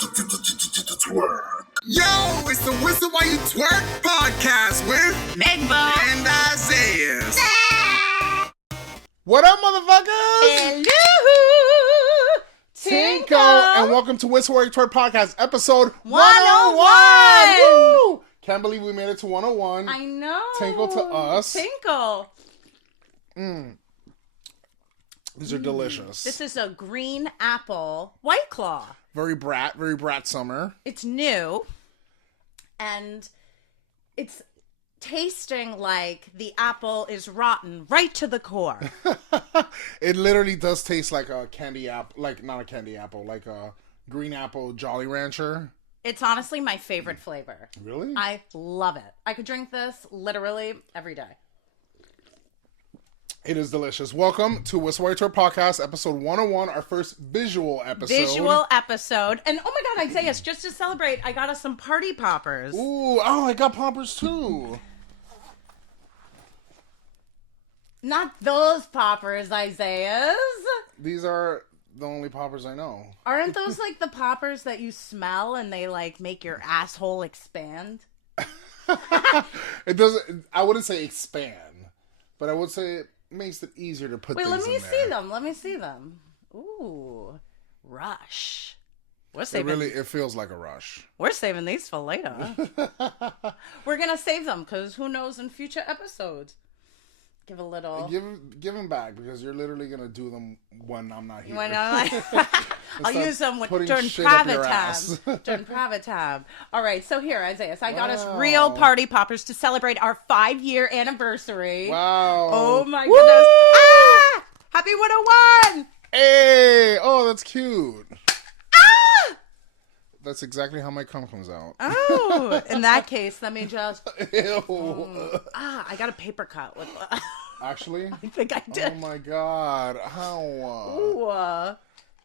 Twerk. Yo, it's the While You Twerk Podcast with Big Bo and Isaiah. What up, motherfuckers? Hello, Tinkle, and welcome to While You Twerk Podcast, episode 101. Woo! Can't believe we made it to 101. I know. Tinkle to us. Tinkle. These are delicious. This is a green apple White Claw. Very brat summer. It's new, and it's tasting like the apple is rotten right to the core. It literally does taste like a candy apple, like not a candy apple, like a green apple Jolly Rancher. It's honestly my favorite flavor. Really? I love it. I could drink this literally every day. It is delicious. Welcome to While You Twerk Podcast, episode 101, our first visual episode. And oh my God, Isaiah, just to celebrate, I got us some party poppers. Ooh, oh, I got poppers too. Not those poppers, Isaiah's. These are the only poppers I know. Aren't those like the poppers that you smell and they like make your asshole expand? It doesn't, I wouldn't say expand, but I would say it makes it easier to put things in there. Let me see them. Ooh, Rush. We're saving. It feels like a rush. We're saving these for later. We're gonna save them because who knows in future episodes. Give a little. Give them back because you're literally gonna do them when I'm not here. I'll use them during private time. During private time. All right, so here, Isaiah, I got us real party poppers to celebrate our 5-year anniversary. Wow! Oh my goodness! Ah! Happy 101! Hey! Oh, that's cute. That's exactly how my cum comes out. Oh, in that case, let me just. Ew. I got a paper cut with. Actually, I think I did. Oh my God! How? Ooh.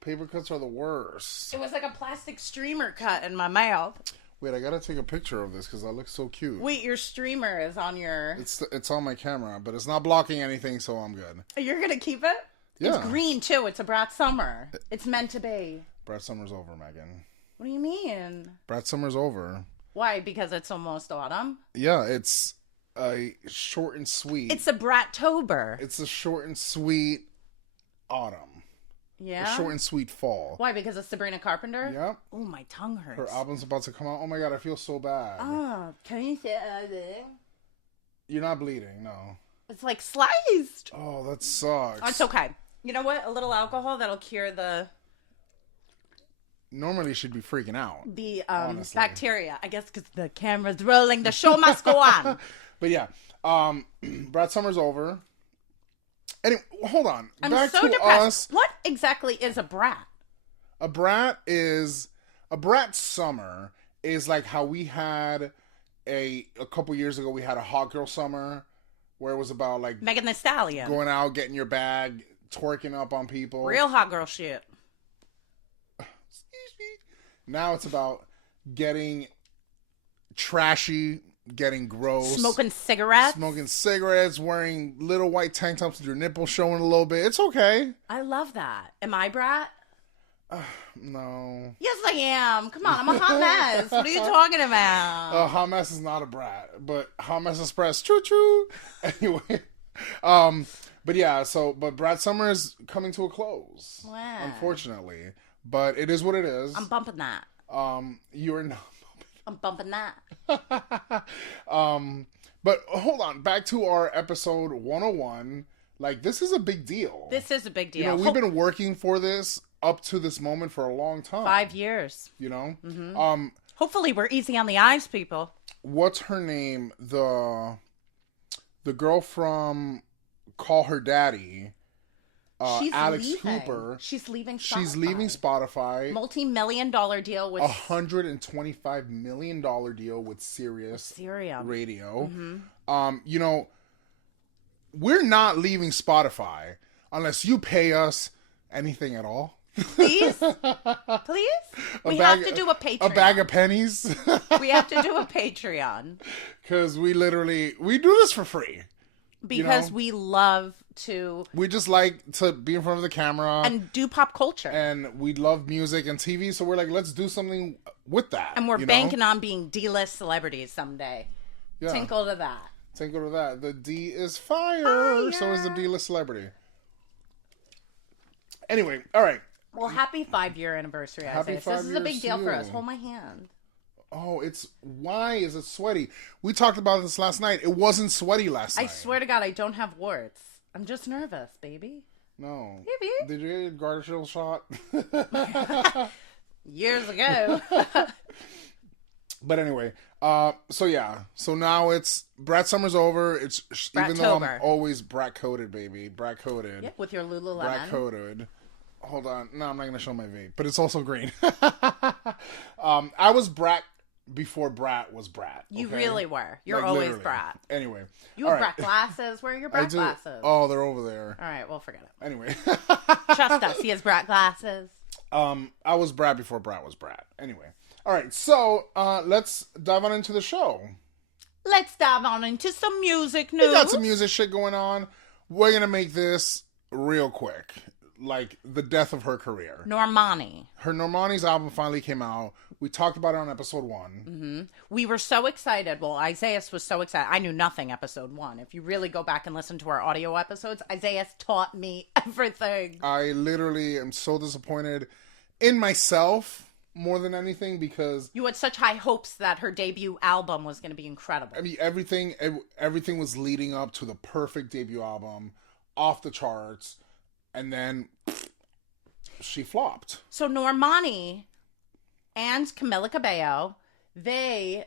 Paper cuts are the worst. It was like a plastic streamer cut in my mouth. Wait, I gotta take a picture of this because that looks so cute. Wait, your streamer is on your. It's on my camera, but it's not blocking anything, so I'm good. You're gonna keep it? Yeah. It's green too. It's a Brat Summer. It's meant to be. Brat Summer's over, Megan. What do you mean? Brat Summer's over. Why? Because it's almost autumn? Yeah, it's a short and sweet. It's a Brat-tober. It's a short and sweet autumn. Yeah? A short and sweet fall. Why? Because it's Sabrina Carpenter? Yep. Oh, my tongue hurts. Her album's about to come out. Oh my God, I feel so bad. Oh, can you say anything? You're not bleeding, no. It's like sliced. Oh, that sucks. It's okay. You know what? A little alcohol, that'll cure the... Normally she'd be freaking out. The bacteria. I guess because the camera's rolling. The show must go on. But yeah, Brat Summer's over. Anyway, hold on. I'm Back so to depressed. us. What exactly is a brat? A brat summer is like how we had a couple years ago. We had a hot girl summer where it was about like Megan Thee Stallion. going out, getting your bag, twerking up on people. Real hot girl shit. Now it's about getting trashy, getting gross. Smoking cigarettes. Wearing little white tank tops with your nipples showing a little bit. It's okay. I love that. Am I brat? No. Yes, I am. Come on, I'm a hot mess. What are you talking about? Hot mess is not a brat, but hot mess express. Choo choo. Anyway. But yeah, but Brat Summer is coming to a close. Wow. Unfortunately. But it is what it is. I'm bumping that. You're not I'm bumping that. But hold on, back to our episode 101. Like, this is a big deal. This is a big deal. You know, we've been working for this up to this moment for a long time. 5 years. You know? Mm-hmm. Hopefully we're easy on the eyes, people. What's her name? The girl from Call Her Daddy. Alex Cooper. She's leaving Spotify. Multi-million-dollar deal with $125 million deal with Sirius Radio. Mm-hmm. You know, we're not leaving Spotify unless you pay us anything at all. Please? We have to do a Patreon. A bag of pennies. We have to do a Patreon. Because we do this for free. Because we love to... We just like to be in front of the camera. And do pop culture. And we love music and TV, so we're like, let's do something with that. And we're banking on being D-list celebrities someday. Yeah. Tinkle to that. Tinkle to that. The D is fire. So is the D-list celebrity. Anyway, all right. Well, happy 5-year anniversary, Isaiah. This is a big deal for us. Hold my hand. Oh, why is it sweaty? We talked about this last night. It wasn't sweaty last night. I swear to God, I don't have warts. I'm just nervous, baby. No. Baby. Did you get your Gardasil shot? Years ago. But anyway, so now it's Brat Summer's over. It's even though I'm always brat coated, baby, brat coated. Yep, with your Lululemon. Brat coated. Hold on, no, I'm not gonna show my vape, but it's also green. I was brat before brat was brat. Okay? You really were. You're like, always brat. Anyway, you have brat glasses. Where are your brat glasses? Oh, they're over there. All right, well, forget it. Anyway, trust us. He has brat glasses. I was brat before brat was brat. Anyway. All right, so let's dive on into the show. Let's dive on into some music news. We got some music shit going on. We're going to make this real quick. Like, the death of her career. Normani. Her Normani's album finally came out. We talked about it on episode 1. Mm-hmm. We were so excited. Well, Isaiah was so excited. I knew nothing episode 1. If you really go back and listen to our audio episodes, Isaiah taught me everything. I literally am so disappointed in myself more than anything because... You had such high hopes that her debut album was going to be incredible. I mean, everything was leading up to the perfect debut album, off the charts, and then she flopped. So Normani and Camila Cabello, they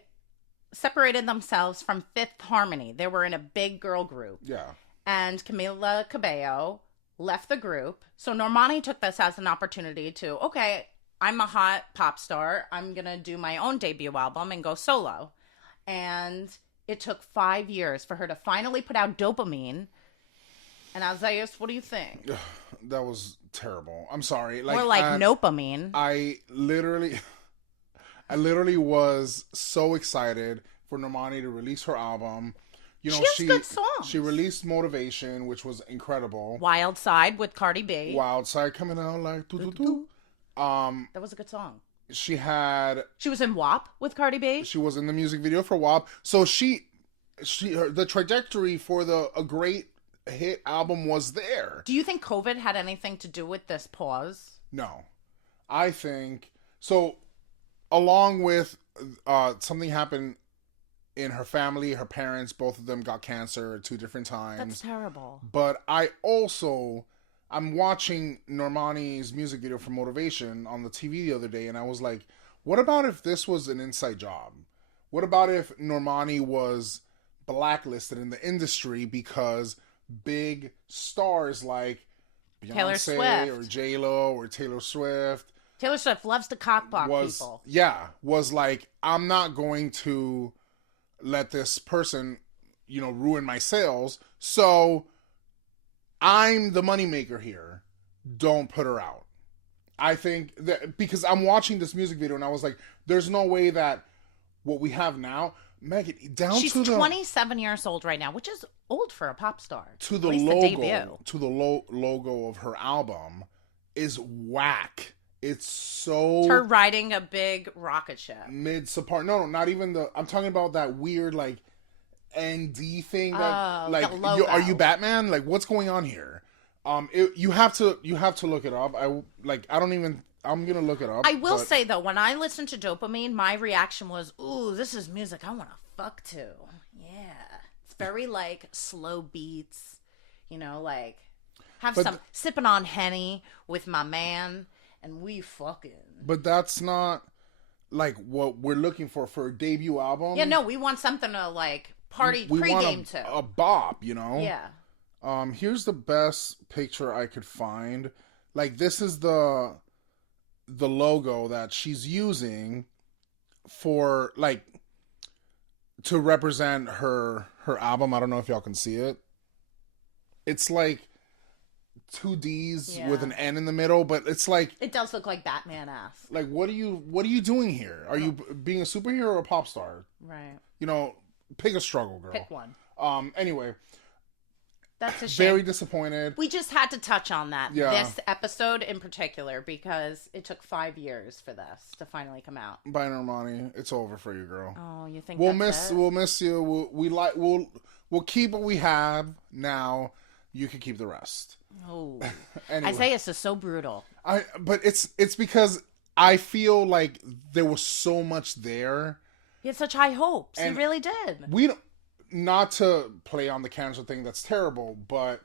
separated themselves from Fifth Harmony. They were in a big girl group. Yeah. And Camila Cabello left the group. So Normani took this as an opportunity to, okay, I'm a hot pop star. I'm going to do my own debut album and go solo. And it took 5 years for her to finally put out Dopamine. And Isaiah, what do you think? That was terrible. I'm sorry. More like Nopamine. I literally was so excited for Normani to release her album. You know, she has good songs. She released Motivation, which was incredible. Wild Side with Cardi B. Wild Side coming out like doo-doo-doo. That was a good song. She was in WAP with Cardi B. She was in the music video for WAP. So the trajectory for a great hit album was there. Do you think COVID had anything to do with this pause? No. I think so. Along with something happened in her family, her parents, both of them got cancer at 2 different times. That's terrible. But I'm watching Normani's music video for Motivation on the TV the other day, and I was like, what about if this was an inside job? What about if Normani was blacklisted in the industry because big stars like Beyonce or J-Lo or Taylor Swift. Taylor Swift loves to cockblock people. Yeah, was like, I'm not going to let this person, ruin my sales. So I'm the moneymaker here. Don't put her out. I think that because I'm watching this music video and I was like, there's no way that what we have now, Megan, she's 27 years old right now, which is old for a pop star. To the logo of her album is whack. It's her riding a big rocket ship. Mid-support. No, not even I'm talking about that weird ND thing. That, are you Batman? Like, what's going on here? You have to look it up. I'm gonna look it up. I will say though, when I listened to Dopamine, my reaction was, "Ooh, this is music I want to fuck to." Yeah, it's very slow beats. Sipping on Henny with my man, and we fucking. But that's not what we're looking for a debut album. Yeah, no, we want something to party pregame to. A bop, Yeah. Here's the best picture I could find. This is the logo that she's using for to represent her album. I don't know if y'all can see it. It's 2 D's with an N in the middle, but it's it does look like Batman ass. What are you doing here? Are you being a superhero or a pop star? Right. Pick a struggle, girl. Pick one. Anyway, That's a shame. Very disappointed. We just had to touch on that. Yeah. This episode in particular, because it took 5 years for this to finally come out. Bye, Normani. It's over for you, girl. Oh, you think We'll that's it? We'll miss you. We'll keep what we have now. You can keep the rest. Oh, Anyway. Isaiah is so brutal. But it's because I feel like there was so much there. He had such high hopes. And he really did. We don't, not to play on the cancer thing. That's terrible. But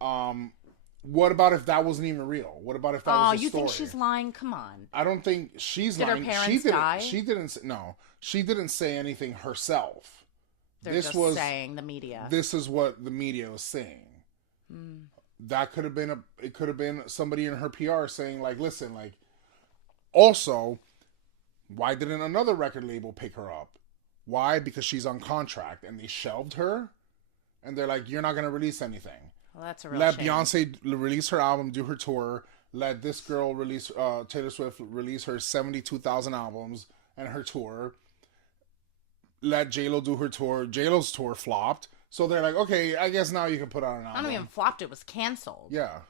what about if that wasn't even real? What about if that was a story? You think she's lying? Come on. I don't think she's lying. Did her parents die? She didn't. No, she didn't say anything herself. They're just saying the media. This is what the media was saying. That could have been it could have been somebody in her PR saying, like, listen, like, also, why didn't another record label pick her up? Why? Because she's on contract and they shelved her and they're like, you're not going to release anything. Well, that's a real Let shame. Beyonce release her album, do her tour. Let this girl release, Taylor Swift release her 72,000 albums and her tour. Let J-Lo do her tour. J-Lo's tour flopped. So they're like, okay, I guess now you can put out an album. I don't even flopped. It was canceled. Yeah.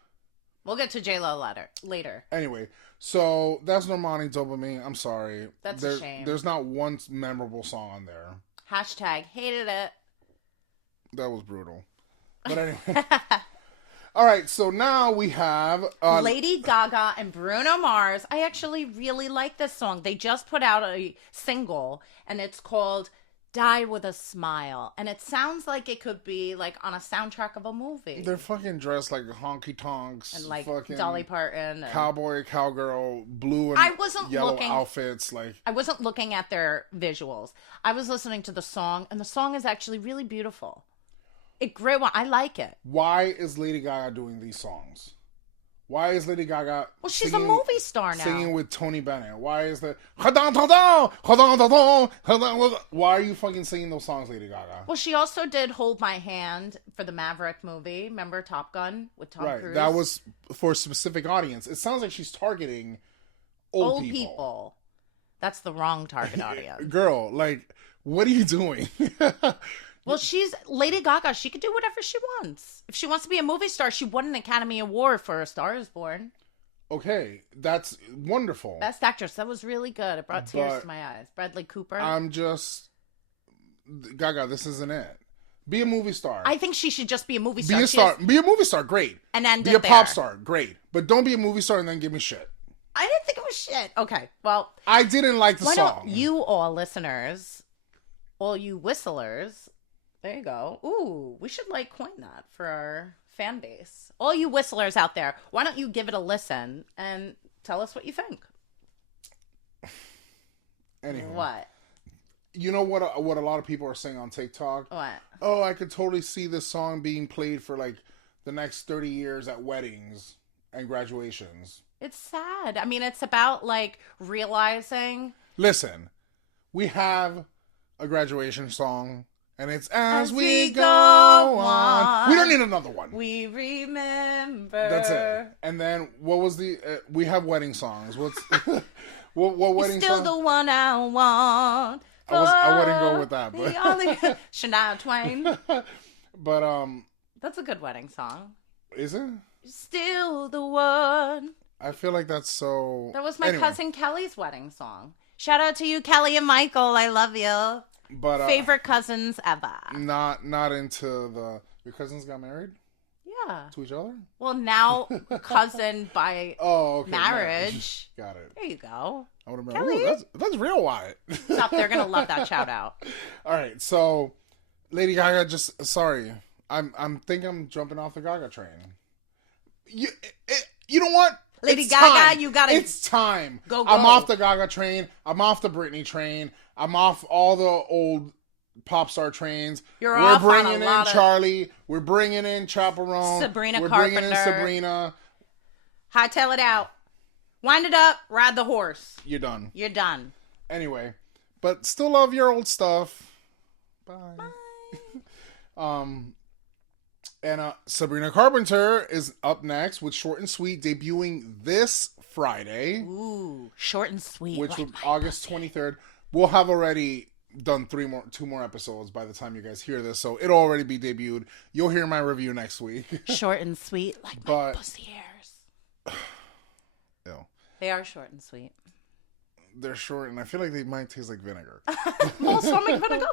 We'll get to J-Lo later. Anyway, so that's Normani Dopamine. I'm sorry. That's a shame. There's not one memorable song on there. Hashtag hated it. That was brutal. But anyway. All right, so now we have... Lady Gaga and Bruno Mars. I actually really like this song. They just put out a single, and it's called Die With a Smile. And it sounds like it could be like on a soundtrack of a movie. They're fucking dressed like honky tonks. And like fucking Dolly Parton. And... cowboy, cowgirl, blue and yellow outfits. Like, I wasn't looking at their visuals. I was listening to the song, and the song is actually really beautiful. It grew on. I like it. Why is Lady Gaga doing these songs? Why is Lady Gaga... Well, she's a movie star now. Singing with Tony Bennett. Why is that... Why are you fucking singing those songs, Lady Gaga? Well, she also did Hold My Hand for the Maverick movie. Remember Top Gun with Tom Cruise? Right, that was for a specific audience. It sounds like she's targeting old people. That's the wrong target audience. Girl, like, what are you doing? Well, she's Lady Gaga. She could do whatever she wants. If she wants to be a movie star, she won an Academy Award for A Star Is Born. Okay, that's wonderful. Best Actress. That was really good. It brought tears to my eyes. Bradley Cooper. Gaga, this isn't it. Be a movie star. I think she should just be a movie star. Be a movie star, great. And then be a pop star, great. But don't be a movie star and then give me shit. I didn't think it was shit. Okay, well. I didn't like the song. Why don't you all listeners, all you whistlers... There you go. Ooh, we should like coin that for our fan base. All you whistlers out there, why don't you give it a listen and tell us what you think? Anyway. What? You know what a lot of people are saying on TikTok? What? Oh, I could totally see this song being played for like the next 30 years at weddings and graduations. It's sad. I mean, it's about like realizing. Listen, we have a graduation song. And it's As we go on. We don't need another one. We remember. That's it. And then what was the... we have wedding songs. What's... what wedding You're still song? The one I want. I wouldn't go with that. But Shania Twain. But... That's a good wedding song. Is it? You're still the one. I feel like that's so... That was my cousin Kelly's wedding song. Shout out to you, Kelly and Michael. I love you. But favorite cousins ever. Not into the... Your cousins got married? Yeah. To each other? Well, now cousin by marriage. Got it. There you go. I would have been, Kelly. That's real Wyatt. Stop. They're going to love that shout out. All right. So, Lady Gaga just... Sorry. I'm jumping off the Gaga train. You know what? Lady Gaga, you gotta... It's time. Go. I'm off the Gaga train. I'm off the Britney train. I'm off all the old pop star trains. We're bringing in Charlie. We're bringing in Chaperone. Sabrina We're Carpenter. bringing in Sabrina. Hightail it out. Wind it up. Ride the horse. You're done. You're done. Anyway, but still love your old stuff. Bye. And Sabrina Carpenter is up next with Short and Sweet, debuting this Friday. Ooh, Short and Sweet. Which was August 23rd. We'll have already done two more episodes by the time you guys hear this, so it'll already be debuted. You'll hear my review next week. Short and sweet, like my pussy hairs. Ew. They are short and sweet. They're short, and I feel like they might taste like vinegar. Balsamic vinegar.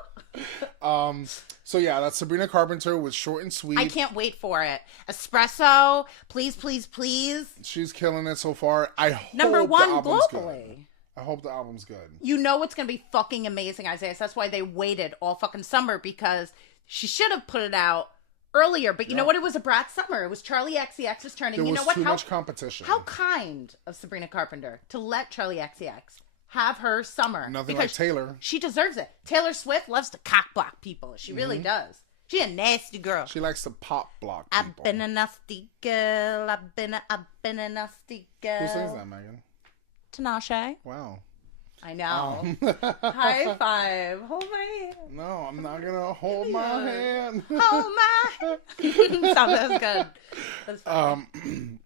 So yeah, that's Sabrina Carpenter with Short and Sweet. I can't wait for it. Espresso, please, please, please. She's killing it so far. I hope Number one the album's globally. good. I hope the album's good. You know it's going to be fucking amazing, Isaiah. That's why they waited all fucking summer, because she should have put it out earlier. But you know what? It was a brat summer. It was Charlie XCX's turn. And There you was know what? too much competition. How kind of Sabrina Carpenter to let Charlie XCX have her summer. Nothing like Taylor. She deserves it. Taylor Swift loves to cock block people. She really does. She a nasty girl. She likes to pop block people. I've been a nasty girl. I've been a nasty girl. Who sings that, Megan? Tinashe. Wow. I know. High five. Hold my hand. No, I'm not gonna hold my hand. Hold my hand. That's good. That's funny.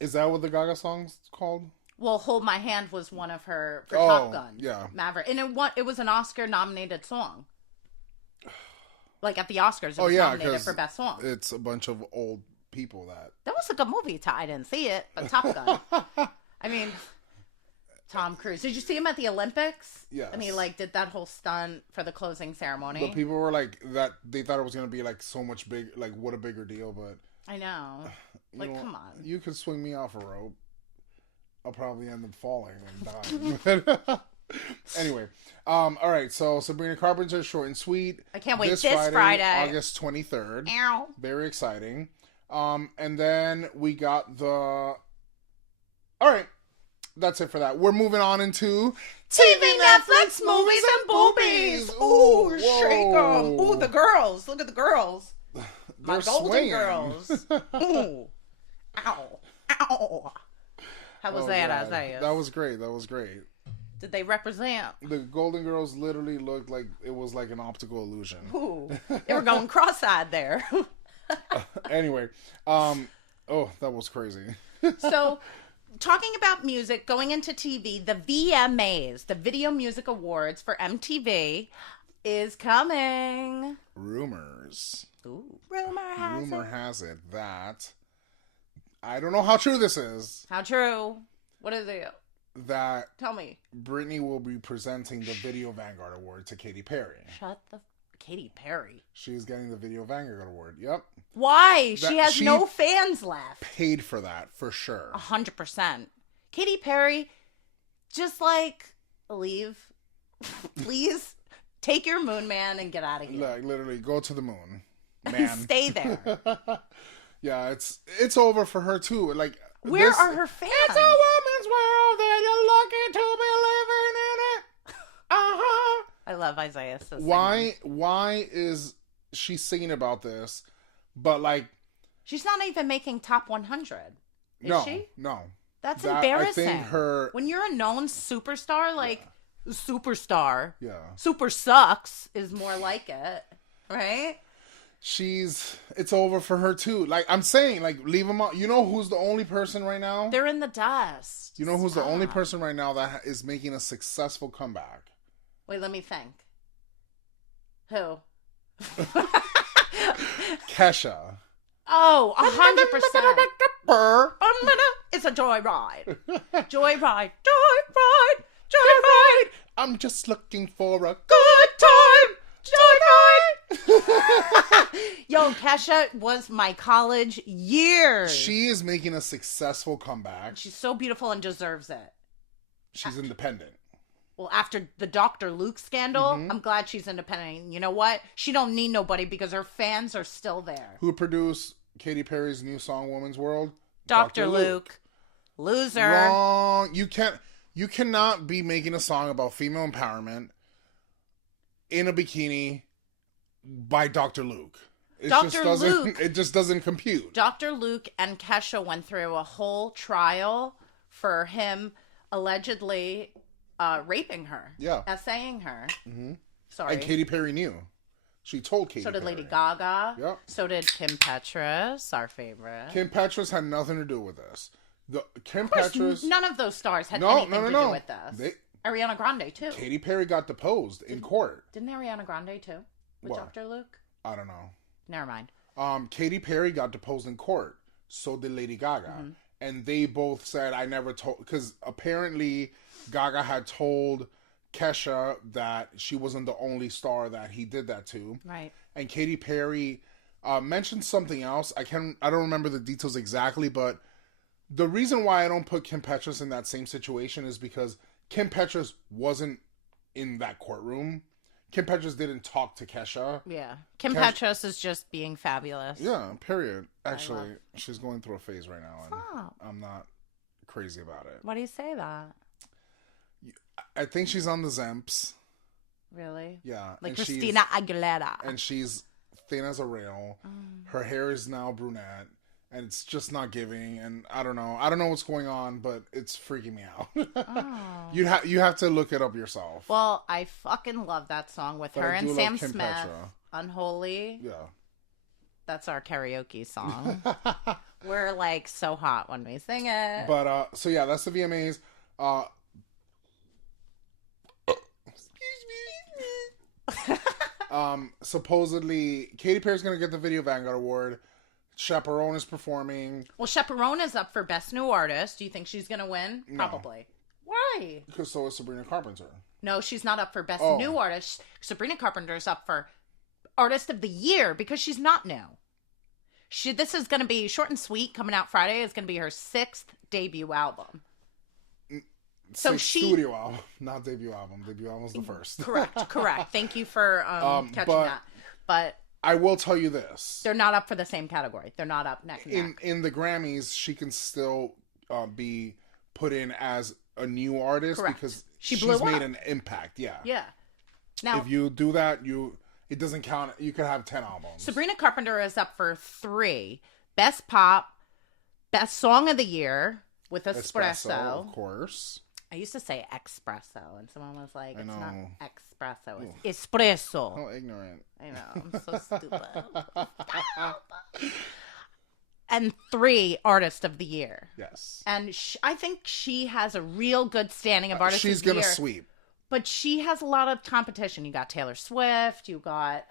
Is that what the Gaga song's called? Well, Hold My Hand was one of her for Top Gun. Yeah. Maverick. And it was an Oscar-nominated song. Like, at the Oscars, it was nominated for Best Song. It's a bunch of old people that... That was a good movie. I didn't see it, but Top Gun. I mean, Tom Cruise. Did you see him at the Olympics? Yes. And he, did that whole stunt for the closing ceremony. But people were that they thought it was going to be, so much big, what a bigger deal, but... I know. Come on. You could swing me off a rope. I'll probably end up falling and dying. Anyway, all right. So Sabrina Carpenter, Short and Sweet. I can't wait. This Friday, August 23rd. Ow. Very exciting. And then we got the. All right, that's it for that. We're moving on into TV, Netflix, movies, and boobies. Ooh, shake 'em. Ooh, the girls. Look at the girls. My golden swinging. Girls. Ooh. Ow. Ow. How was that, God. Isaiah? That was great. That was great. Did they represent? The Golden Girls literally looked like it was like an optical illusion. Ooh. They were going cross-eyed there. Anyway, that was crazy. So, talking about music, going into TV, the VMAs, the Video Music Awards for MTV, is coming. Rumors. Ooh. Rumor has it that I don't know how true this is. How true? What is it? That Tell me. Britney will be presenting the Video Vanguard Award to Katy Perry. Katy Perry. She's getting the Video Vanguard Award. Yep. Why? She has no fans left. Paid for that, for sure. 100%. Katy Perry, just leave. Please take your moon man and get out of here. Literally, go to the moon. Man. Stay there. Yeah, it's over for her too. Where are her fans? It's a woman's world and you're lucky to be living in it. Uh-huh. I love Isaiah. So why is she singing about this? But she's not even making top 100. Is she? No. That's embarrassing. I think when you're a known superstar, superstar. Yeah. Super sucks is more like it, right? It's over for her too. I'm saying, leave them out. You know who's the only person right now? They're in the dust. You know who's the only person right now that is making a successful comeback? Wait, let me think. Who? Kesha. Oh, 100%. It's a joyride. Joyride. Joyride. Joyride. I'm just looking for a good time. Joyride. Yo, Kesha was my college years. She is making a successful comeback. She's so beautiful and deserves it. She's independent. Well, after the Dr. Luke scandal, I'm glad she's independent. You know what? She don't need nobody because her fans are still there. Who produced Katy Perry's new song "Woman's World"? Dr. Luke. Loser. Wrong. You cannot be making a song about female empowerment in a bikini by Dr. Luke. It just doesn't compute. Dr. Luke and Kesha went through a whole trial for him allegedly raping her. Yeah. Essaying her. Mm-hmm. Sorry. And Katy Perry knew. She told Katy Perry. So did Lady Gaga. Yep. So did Kim Petras, our favorite. Kim Petras had nothing to do with this. Kim Petras. None of those stars had anything to do with this. Ariana Grande, too. Katy Perry got deposed in court. Didn't Ariana Grande, too? With Dr. Luke? I don't know. Never mind. Katy Perry got deposed in court. So did Lady Gaga. Mm-hmm. And they both said, I never told... Because apparently Gaga had told Kesha that she wasn't the only star that he did that to. Right. And Katy Perry mentioned something else. I don't remember the details exactly, but the reason why I don't put Kim Petras in that same situation is because Kim Petras wasn't in that courtroom. Kim Petras didn't talk to Kesha. Yeah. Kim Petras is just being fabulous. Yeah, period. Actually, she's going through a phase right now, and I'm not crazy about it. Why do you say that? I think she's on the Zemps. Really? Yeah. Like Christina Aguilera. And she's thin as a rail. Her hair is now brunette. And it's just not giving. And I don't know. I don't know what's going on, but it's freaking me out. You have to look it up yourself. Well, I fucking love that song with her and Sam Smith. Petra. Unholy. Yeah. That's our karaoke song. We're like so hot when we sing it. But, so yeah, that's the VMAs. Supposedly Katy Perry's gonna get the Video Vanguard Award. Chaperone is performing. Well, Chaperone is up for Best New Artist. Do you think she's gonna win? No. Probably. Why? Because so is Sabrina Carpenter. No, she's not up for Best New Artist. Sabrina Carpenter is up for Artist of the Year because she's not new. This is gonna be short and sweet. Coming out Friday is gonna be her 6th debut album. So studio album, not debut album. Debut album's the first. Correct. Thank you for catching that. But I will tell you this: they're not up for the same category. They're not up neck and neck. In the Grammys, she can still be put in as a new artist because she's made an impact. Yeah. Yeah. Now, if you do that, it doesn't count. You could have 10 albums. Sabrina Carpenter is up for 3: Best Pop, Best Song of the Year with Espresso, of course. I used to say espresso, and someone was like, it's not espresso, it's espresso. How ignorant. I know, I'm so stupid. And 3, Artist of the Year. Yes. And I think she has a real good standing of Artist of the Year. She's going to sweep. But she has a lot of competition. You got Taylor Swift, you got...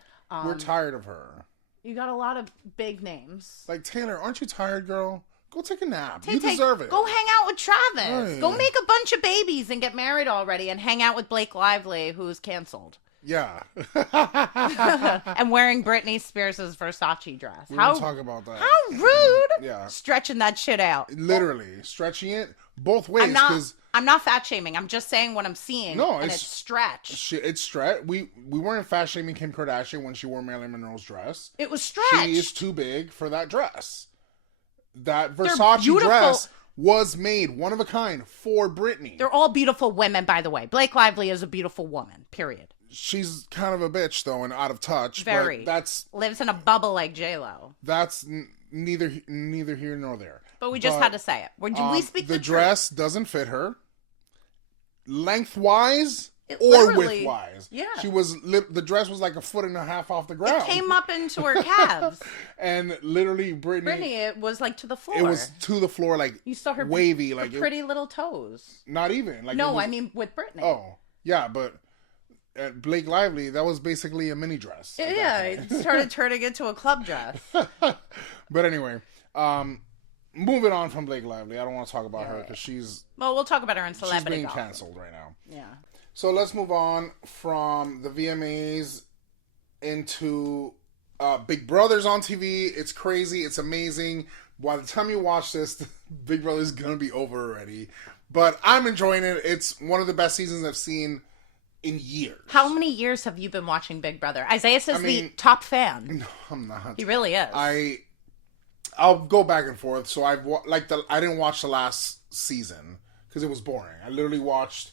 We're tired of her. You got a lot of big names. Like, Taylor, aren't you tired, girl? Go take a nap. You deserve it. Go hang out with Travis. Right. Go make a bunch of babies and get married already and hang out with Blake Lively, who's canceled. Yeah. And wearing Britney Spears' Versace dress. We don't talk about that. How rude. Yeah. Stretching that shit out. Literally. Stretching it both ways. I'm not fat shaming. I'm just saying what I'm seeing. No, it's stretched. It's stretched. We weren't fat shaming Kim Kardashian when she wore Marilyn Monroe's dress. It was stretched. She is too big for that dress. That Versace dress was made one of a kind for Britney. They're all beautiful women, by the way. Blake Lively is a beautiful woman, period. She's kind of a bitch, though, and out of touch. Very. But lives in a bubble like J-Lo. That's neither here nor there. But we just had to say it. We speak the dress doesn't fit her. Lengthwise or widthwise. Yeah. The dress was like 1.5 feet off the ground. It came up into her calves. And literally Britney, it was like to the floor. It was to the floor, like you saw her wavy, like pretty little toes. Not even like I mean with Britney. Oh yeah, but Blake Lively, that was basically a mini dress. Yeah, it started turning into a club dress. But anyway, moving on from Blake Lively, I don't want to talk about her because she's... Well, we'll talk about her in Celebrity She's being Gossip. canceled right now. Yeah. So let's move on from the VMAs into Big Brother's on TV. It's crazy. It's amazing. By the time you watch this, Big Brother's going to be over already. But I'm enjoying it. It's one of the best seasons I've seen in years. How many years have you been watching Big Brother? Isaiah says the top fan. No, I'm not. He really is. I'll go back and forth. So I didn't watch the last season because it was boring. I literally watched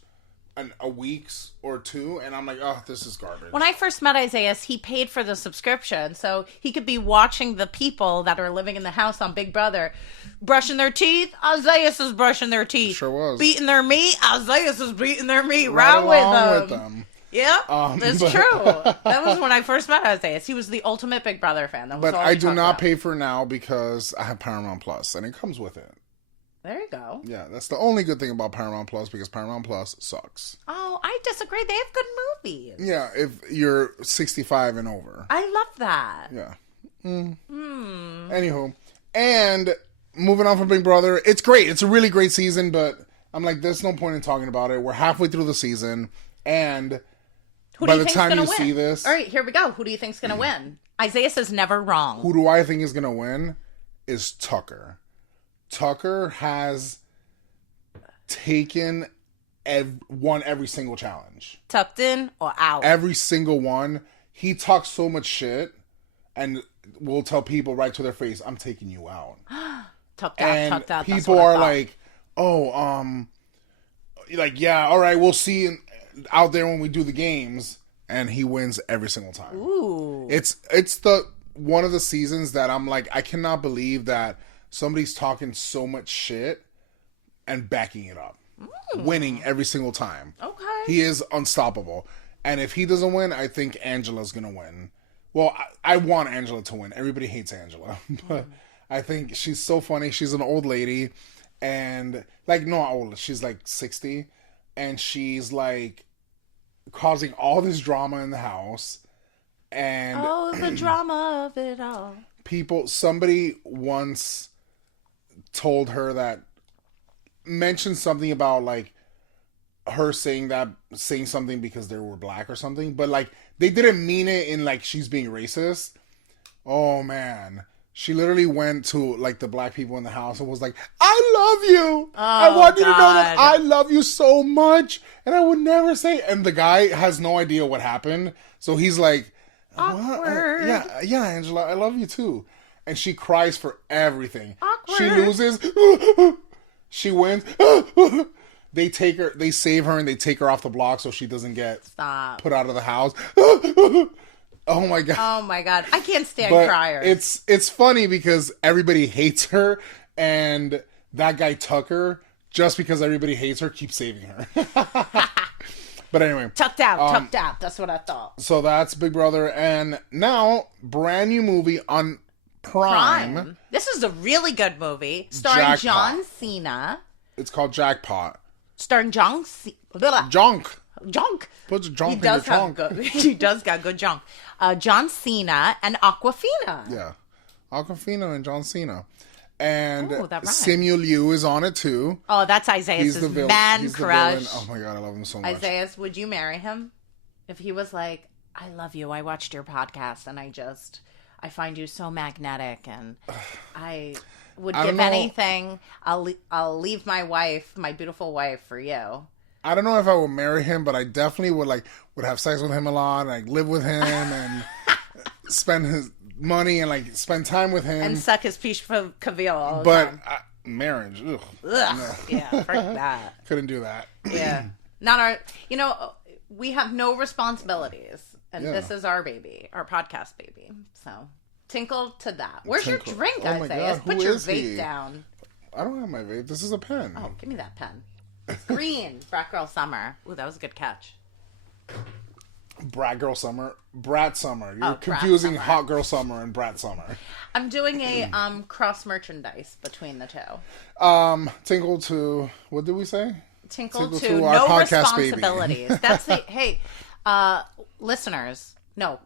a week's or two, and I'm like, oh, this is garbage. When I first met Isaiah, he paid for the subscription, so he could be watching the people that are living in the house on Big Brother brushing their teeth. Isaiah is brushing their teeth. Sure was. Beating their meat. Isaiah is beating their meat right with them. Yeah, that's true. That was when I first met Isaiah. He was the ultimate Big Brother fan. That was but all I do not pay for now because I have Paramount Plus, and it comes with it. There you go. Yeah, that's the only good thing about Paramount Plus, because Paramount Plus sucks. Oh, I disagree. They have good movies. Yeah, if you're 65 and over. I love that. Yeah. Anywho, and moving on from Big Brother, it's great. It's a really great season, but I'm like, there's no point in talking about it. We're halfway through the season, and by the time you see this... All right, here we go. Who do you think's going to win? Isaiah says never wrong. Who do I think is going to win is Tucker. Tucker has won every single challenge. Tucked in or out? Every single one. He talks so much shit and will tell people right to their face, I'm taking you out. Tucked out, tucked out. People are like, oh, like, yeah, all right, we'll see out there when we do the games. And he wins every single time. Ooh. It's the one of the seasons that I'm like, I cannot believe that somebody's talking so much shit and backing it up. Winning every single time. Okay. He is unstoppable. And if he doesn't win, I think Angela's going to win. Well, I want Angela to win. Everybody hates Angela. But I think she's so funny. She's an old lady. And, like, not old. She's, like, 60. And she's, like, causing all this drama in the house. And... oh, the drama of it all. Somebody once told her that... mentioned something about, like, her saying something because they were black or something, but like they didn't mean it in like she's being racist. Oh man, she literally went to like the black people in the house and was like, I love you. I want you to know that I love you so much and I would never say. And the guy has no idea what happened, so he's like, awkward. Yeah, Angela, I love you too. And she cries for everything. Awkward. She loses. She wins. They save her and they take her off the block so she doesn't get put out of the house. Oh my god. Oh my god. I can't stand criers. It's funny because everybody hates her, and that guy Tucker, just because everybody hates her, keeps saving her. But anyway. Tucked out. That's what I thought. So that's Big Brother, and now brand new movie on Prime. This is a really good movie starring John Cena. It's called Jackpot. Starring Junk. Put the junk in your trunk. He does got good junk. John Cena and Aquafina. Yeah. Aquafina and John Cena. And that rhymes. Simu Liu is on it too. Oh, that's Isaiah's man crush. Oh my god, I love him so much. Isaiah, would you marry him? If he was like, I love you, I watched your podcast and I find you so magnetic and I would give anything. I'll leave my wife, my beautiful wife, for you. I don't know if I would marry him, but I definitely would have sex with him a lot, and like live with him and spend his money and like spend time with him and suck his peach cavill all the time. But marriage, ugh. No. Yeah, frick that. Couldn't do that. Yeah, not our. You know, we have no responsibilities, and this is our baby, our podcast baby. So. Tinkle to that. Where's your drink, Isaiah? Put your vape down. I don't have my vape. This is a pen. Oh, give me that pen. It's green. Brat Girl Summer. Ooh, that was a good catch. Brat Girl Summer. Brat Summer. You're confusing Summer. Hot Girl Summer and Brat Summer. I'm doing a cross merchandise between the two. Tinkle to, what did we say? Tinkle to our no podcast responsibilities. Baby. That's it. Hey, listeners. No.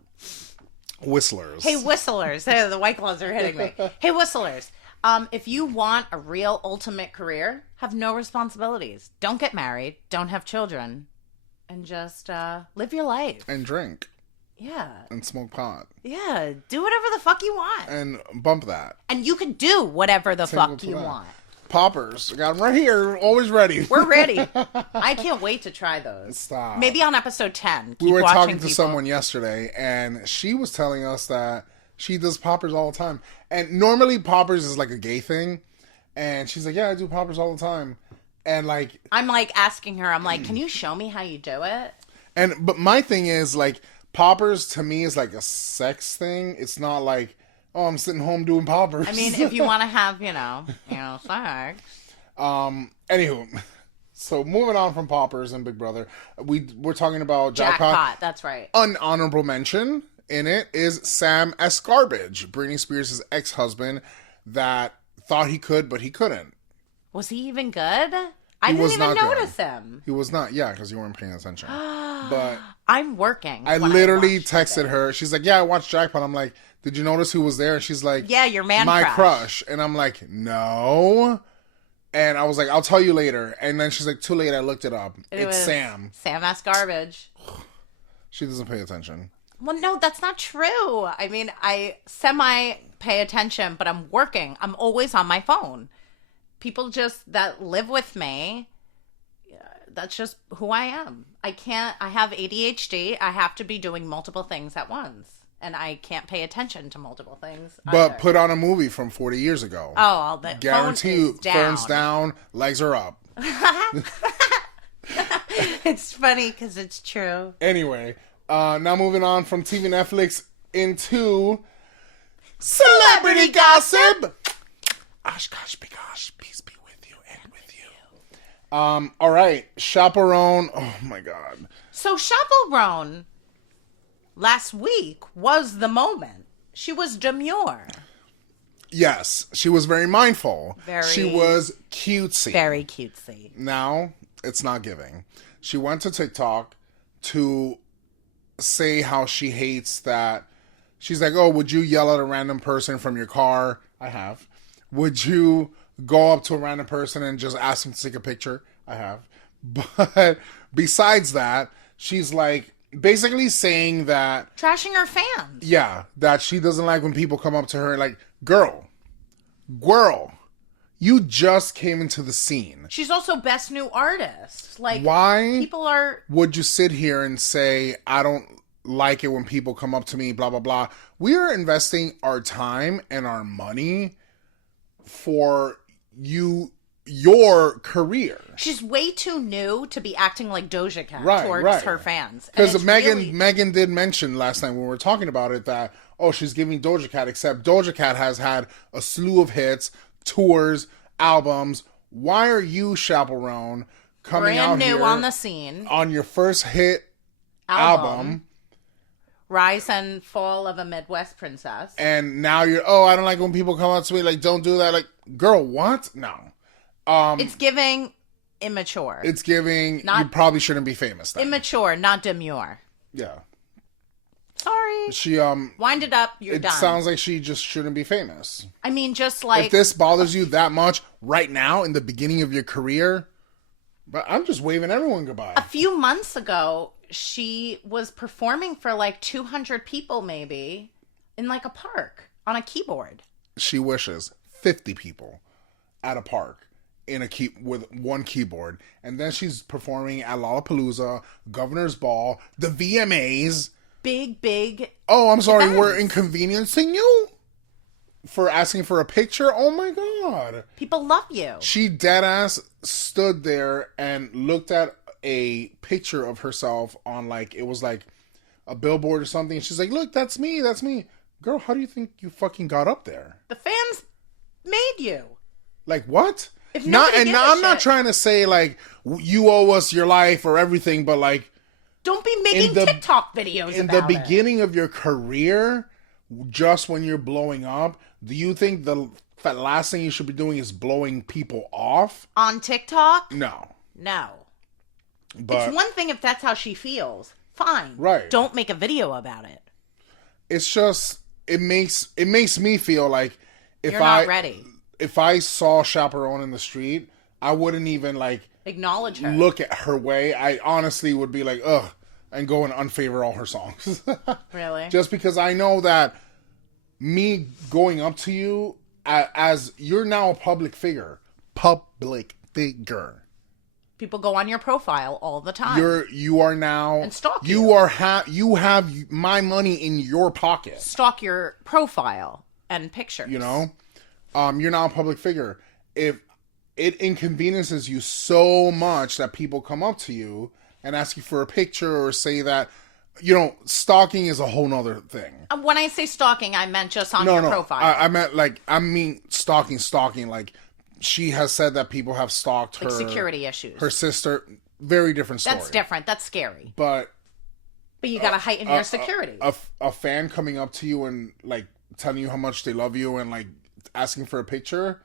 Whistlers. Hey, whistlers. Hey, the White Claws are hitting me. Hey, whistlers. If you want a real ultimate career, have no responsibilities. Don't get married. Don't have children. And just live your life. And drink. Yeah. And smoke pot. Yeah. Do whatever the fuck you want. And bump that. And you can do whatever the fuck you want. Poppers. Got them right here. Always ready. We're ready. I can't wait to try those. Stop. Maybe on episode 10. We were talking to someone yesterday, and she was telling us that she does poppers all the time. And normally poppers is like a gay thing. And she's like, yeah, I do poppers all the time. And like... I'm like asking her, I'm like, can you show me how you do it? But my thing is like, poppers to me is like a sex thing. It's not like... oh, I'm sitting home doing poppers. I mean, if you want to have, you know, sex. Anywho, so moving on from poppers and Big Brother, we're talking about Jackpot. That's right. An honorable mention in it is Sam Escarbage, Britney Spears' ex-husband that thought he could, but he couldn't. Was he even good? I He was didn't even not good. notice him. He was not, yeah, because you weren't paying attention. But I'm working. I when literally watched texted it. her. She's like, yeah, I watched Jackpot. I'm like, did you notice who was there? And she's like, Yeah, your man my crush. crush. And I'm like, no. And I was like, I'll tell you later. And then she's like, too late. I looked it up. It It's was Sam. Sam ass garbage. She doesn't pay attention. Well, no, that's not true. I mean, I semi pay attention, but I'm working. I'm always on my phone. People just that live with me, that's just who I am. I have ADHD. I have to be doing multiple things at once. And I can't pay attention to multiple things. But either. put on a movie from 40 years ago. Oh, the Guarantee phone you, is down. phone's down, legs are up. It's funny because it's true. Anyway, now moving on from TV Netflix into celebrity gossip. Osh gosh begosh, peace be with you and with you. All right, Chaperone. Oh my god. So Chaperone last week was the moment. She was demure. Yes, she was very mindful. She was cutesy. Very cutesy. Now, it's not giving. She went to TikTok to say how she hates that. She's like, oh, would you yell at a random person from your car? I have. Would you go up to a random person and just ask them to take a picture? I have. But besides that, she's like basically saying that... Trashing her fans. Yeah, that she doesn't like when people come up to her like, girl, you just came into the scene. She's also best new artist. Like, why people are... would you sit here and say, I don't like it when people come up to me, blah, blah, blah. We are investing our time and our money for your career. She's way too new to be acting like Doja Cat towards her fans. Because Megan did mention last night when we were talking about it that, oh, she's giving Doja Cat, except Doja Cat has had a slew of hits, tours, albums. Why are you, Chaperone, coming out brand new here on the scene on your first hit album? Rise and Fall of a Midwest Princess. And now you're, oh, I don't like when people come up to me, like, don't do that. Like, girl, what? No. It's giving immature. It's giving, you probably shouldn't be famous then. Immature, not demure. Yeah. Sorry. She, wind it up, you're done. It sounds like she just shouldn't be famous. I mean, just like... If this bothers you that much right now in the beginning of your career, but I'm just waving everyone goodbye. A few months ago, she was performing for like 200 people maybe in like a park on a keyboard. She wishes 50 people at a park with one keyboard, and then she's performing at Lollapalooza, Governor's Ball, the VMAs. Big. Oh, I'm sorry, events. we're inconveniencing you for asking for a picture? Oh my god. People love you. She deadass stood there and looked at a picture of herself on like, it was like a billboard or something. She's like, look, that's me. Girl, how do you think you fucking got up there? The fans made you. Like, what? If I'm shit, not trying to say like you owe us your life or everything, but like, don't be making TikTok videos in about the beginning of your career, just when you're blowing up. Do you think the last thing you should be doing is blowing people off on TikTok? No. But it's one thing if that's how she feels. Fine. Right. Don't make a video about it. It's just it makes me feel like if you're not ready. If I saw Chaperone in the street, I wouldn't even like acknowledge her. Look at her way. I honestly would be like, ugh, and go and unfavor all her songs. Really? Just because I know that me going up to you as you're now a public figure. People go on your profile all the time. You are now and stalk you. You have my money in your pocket. Stalk your profile and pictures. You know, you're now a public figure. If it inconveniences you so much that people come up to you and ask you for a picture or say that, you know, stalking is a whole nother thing. When I say stalking, I meant just on your profile. I meant like, stalking. Like, she has said that people have stalked her. Like security issues. Her sister. Very different story. That's different. That's scary. But you gotta heighten your security. A fan coming up to you and like telling you how much they love you and like asking for a picture.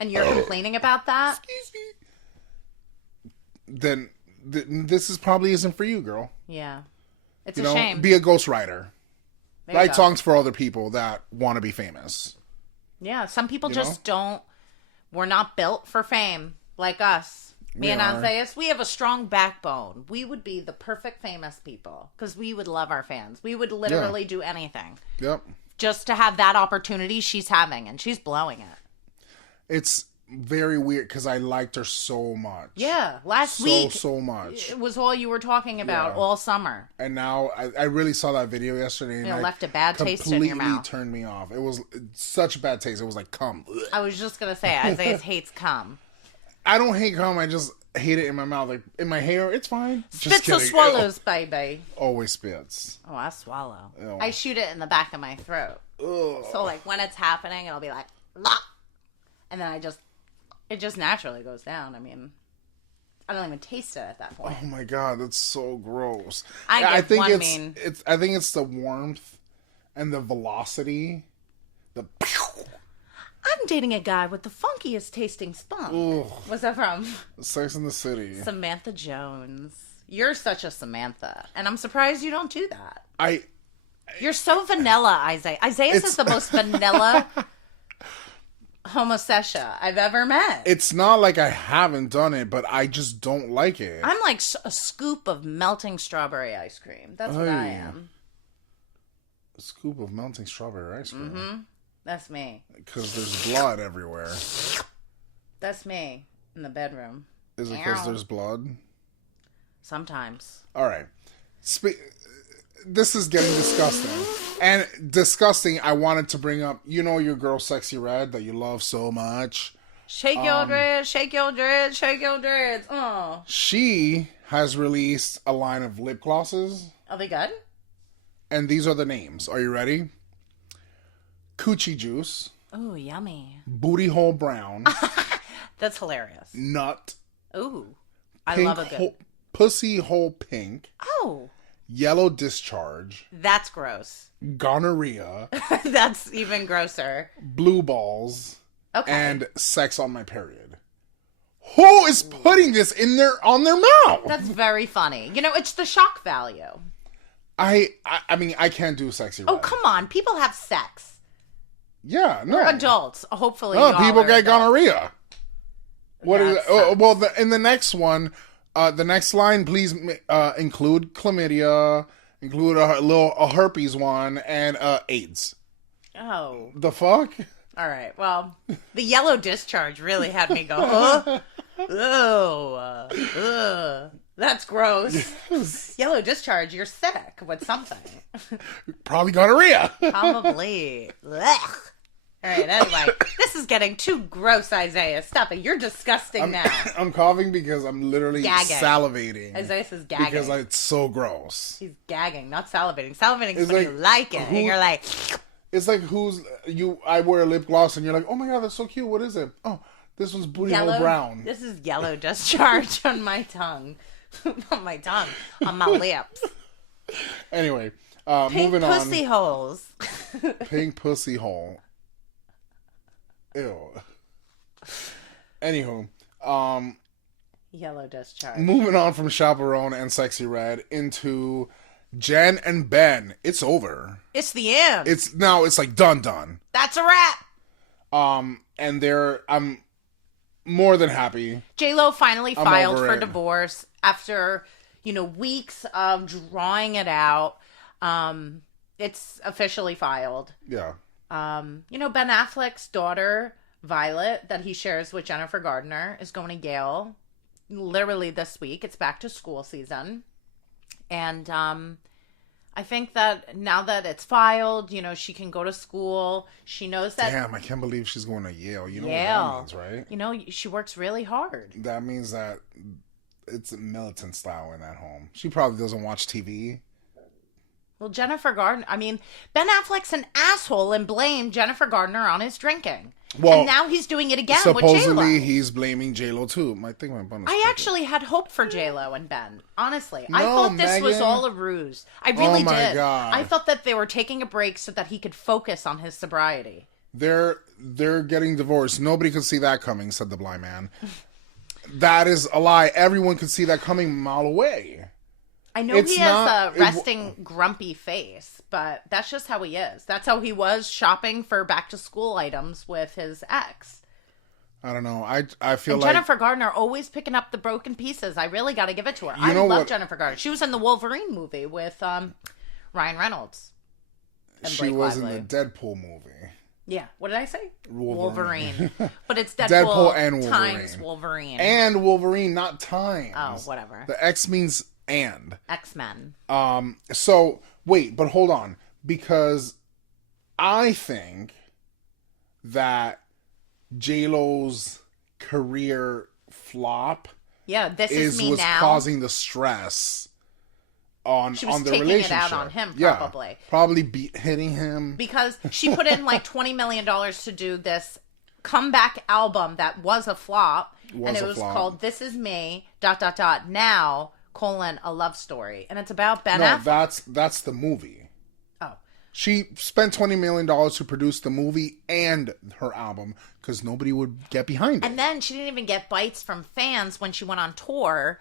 and you're complaining about that, then this is probably isn't for you, girl. yeah, it's a shame. Be a ghostwriter. There you Write go. songs for other people that want to be famous. Yeah, some people You just don't. We're not built for fame like us. Me We and are. Isaias, we have a strong backbone. We would be the perfect famous people because we would love our fans. We would literally do anything Yep. just to have that opportunity she's having, and she's blowing it. It's very weird because I liked her so much. Yeah, last week So much. it was all you were talking about all summer. And now I really saw that video yesterday, and It it left a bad taste in your mouth. turned me off. It was such a bad taste. It was like cum. I was just gonna say, Isaias hates cum. I don't hate cum. I just hate it in my mouth, like in my hair. It's fine. Just Spits or kidding. swallows, baby. Always spits. Oh, I swallow. Ew. I shoot it in the back of my throat. Ugh. So like when it's happening, it'll be like, "Lah," and then it just naturally goes down. I mean, I don't even taste it at that point. Oh my god, that's so gross. I think one it's mean. I think it's the warmth and the velocity. The I'm dating a guy with the funkiest tasting spunk. Ugh. What's that from? Sex in the City. Samantha Jones. You're such a Samantha, and I'm surprised you don't do that. You're so vanilla, Isaiah. Isaiah is the most vanilla homosexual I've ever met. It's not like I haven't done it, but I just don't like it. I'm like a scoop of melting strawberry ice cream. That's what I Ay. am. A scoop of melting strawberry ice cream. Mm-hmm. That's me. Because there's blood everywhere. That's me in the bedroom. Is it because Ow. there's blood? Sometimes. All right. This is getting disgusting. And disgusting, I wanted to bring up, your girl Sexy Red that you love so much. Shake your dreads, shake your dreads, shake your dreads. Oh. She has released a line of lip glosses. Are they good? And these are the names. Are you ready? Coochie Juice. Ooh, yummy. Booty Hole Brown. That's hilarious. Nut. Ooh. I Pink love a good. Pussy Hole Pink. Oh. Yellow Discharge. That's gross. Gonorrhea. That's even grosser. Blue Balls. Okay. And Sex on My Period. Who is putting this on their mouth? That's very funny. It's the shock value. I mean, I can't do Sexy Red. Oh, come on. People have sex. Yeah, no. We're adults. Hopefully, No, y'all people are get adults. gonorrhea. What is That it? Oh, sucks. well, in the next one, the next line, please include chlamydia, include a herpes one, and AIDS. Oh. The fuck? All right. Well, the yellow discharge really had me go, huh? Ugh. That's gross. Yellow discharge, you're sick with something. Probably gonorrhea. Probably. Ugh. All right, anyway. This is getting too gross, Isaiah. Stop it. You're disgusting now. I'm coughing because I'm literally Gagging. salivating. Isaiah is gagging. Because it's so gross. He's gagging, not salivating. Salivating is It's when like, you like it. And you're like, It's like I wear a lip gloss and you're like, oh my god, that's so cute. What is it? Oh, this one's Booty Hole Brown. This is yellow discharge on my tongue. On my tongue. On my lips. Anyway, Pink moving pussy on. holes. Pink pussy hole. Ew. Anywho, Yellow discharge. moving on from Chaperone and Sexy Red into Jen and Ben. It's over. It's the end. It's like done. That's a wrap. And I'm more than happy. J-Lo finally I'm filed over for it. divorce after, weeks of drawing it out. It's officially filed. Yeah. Ben Affleck's daughter, Violet, that he shares with Jennifer Gardner, is going to Yale literally this week. It's back to school season. And I think that now that it's filed, she can go to school. She knows that. Damn, I can't believe she's going to Yale. You know Yale. what that means, right? She works really hard. That means that it's militant style in that home. She probably doesn't watch TV. Well, Jennifer Gardner, Ben Affleck's an asshole and blamed Jennifer Gardner on his drinking. Well, and now he's doing it again with supposedly J-Lo. he's blaming J-Lo too. I think my bun is I crooked. actually had hope for J-Lo and Ben. Honestly. I No, thought this was Megan. all a ruse. I really Oh my did. God. I thought that they were taking a break so that he could focus on his sobriety. They're getting divorced. Nobody could see that coming, said the blind man. That is a lie. Everyone could see that coming a mile away. I know he has a resting, grumpy face, but that's just how he is. That's how he was shopping for back-to-school items with his ex. I don't know. I feel and like Jennifer Garner always picking up the broken pieces. I really got to give it to her. I love Jennifer Garner. She was in the Wolverine movie with Ryan Reynolds. She was in the Deadpool movie. Yeah. What did I say? Wolverine. But it's Deadpool and Wolverine. times Wolverine. And Wolverine, not times. Oh, whatever. The X means and. X-Men. So, wait, but hold on. Because I think that J-Lo's career flop This is me was now. causing the stress on She was the taking relationship. it out on him, probably. Yeah, probably hitting him. Because she put in like $20 million to do this comeback album that was a flop. And it was called This Is Me, ... now, a love story. And it's about Ben Affleck. That's the movie. Oh. She spent $20 million to produce the movie and her album because nobody would get behind it. And then she didn't even get bites from fans when she went on tour.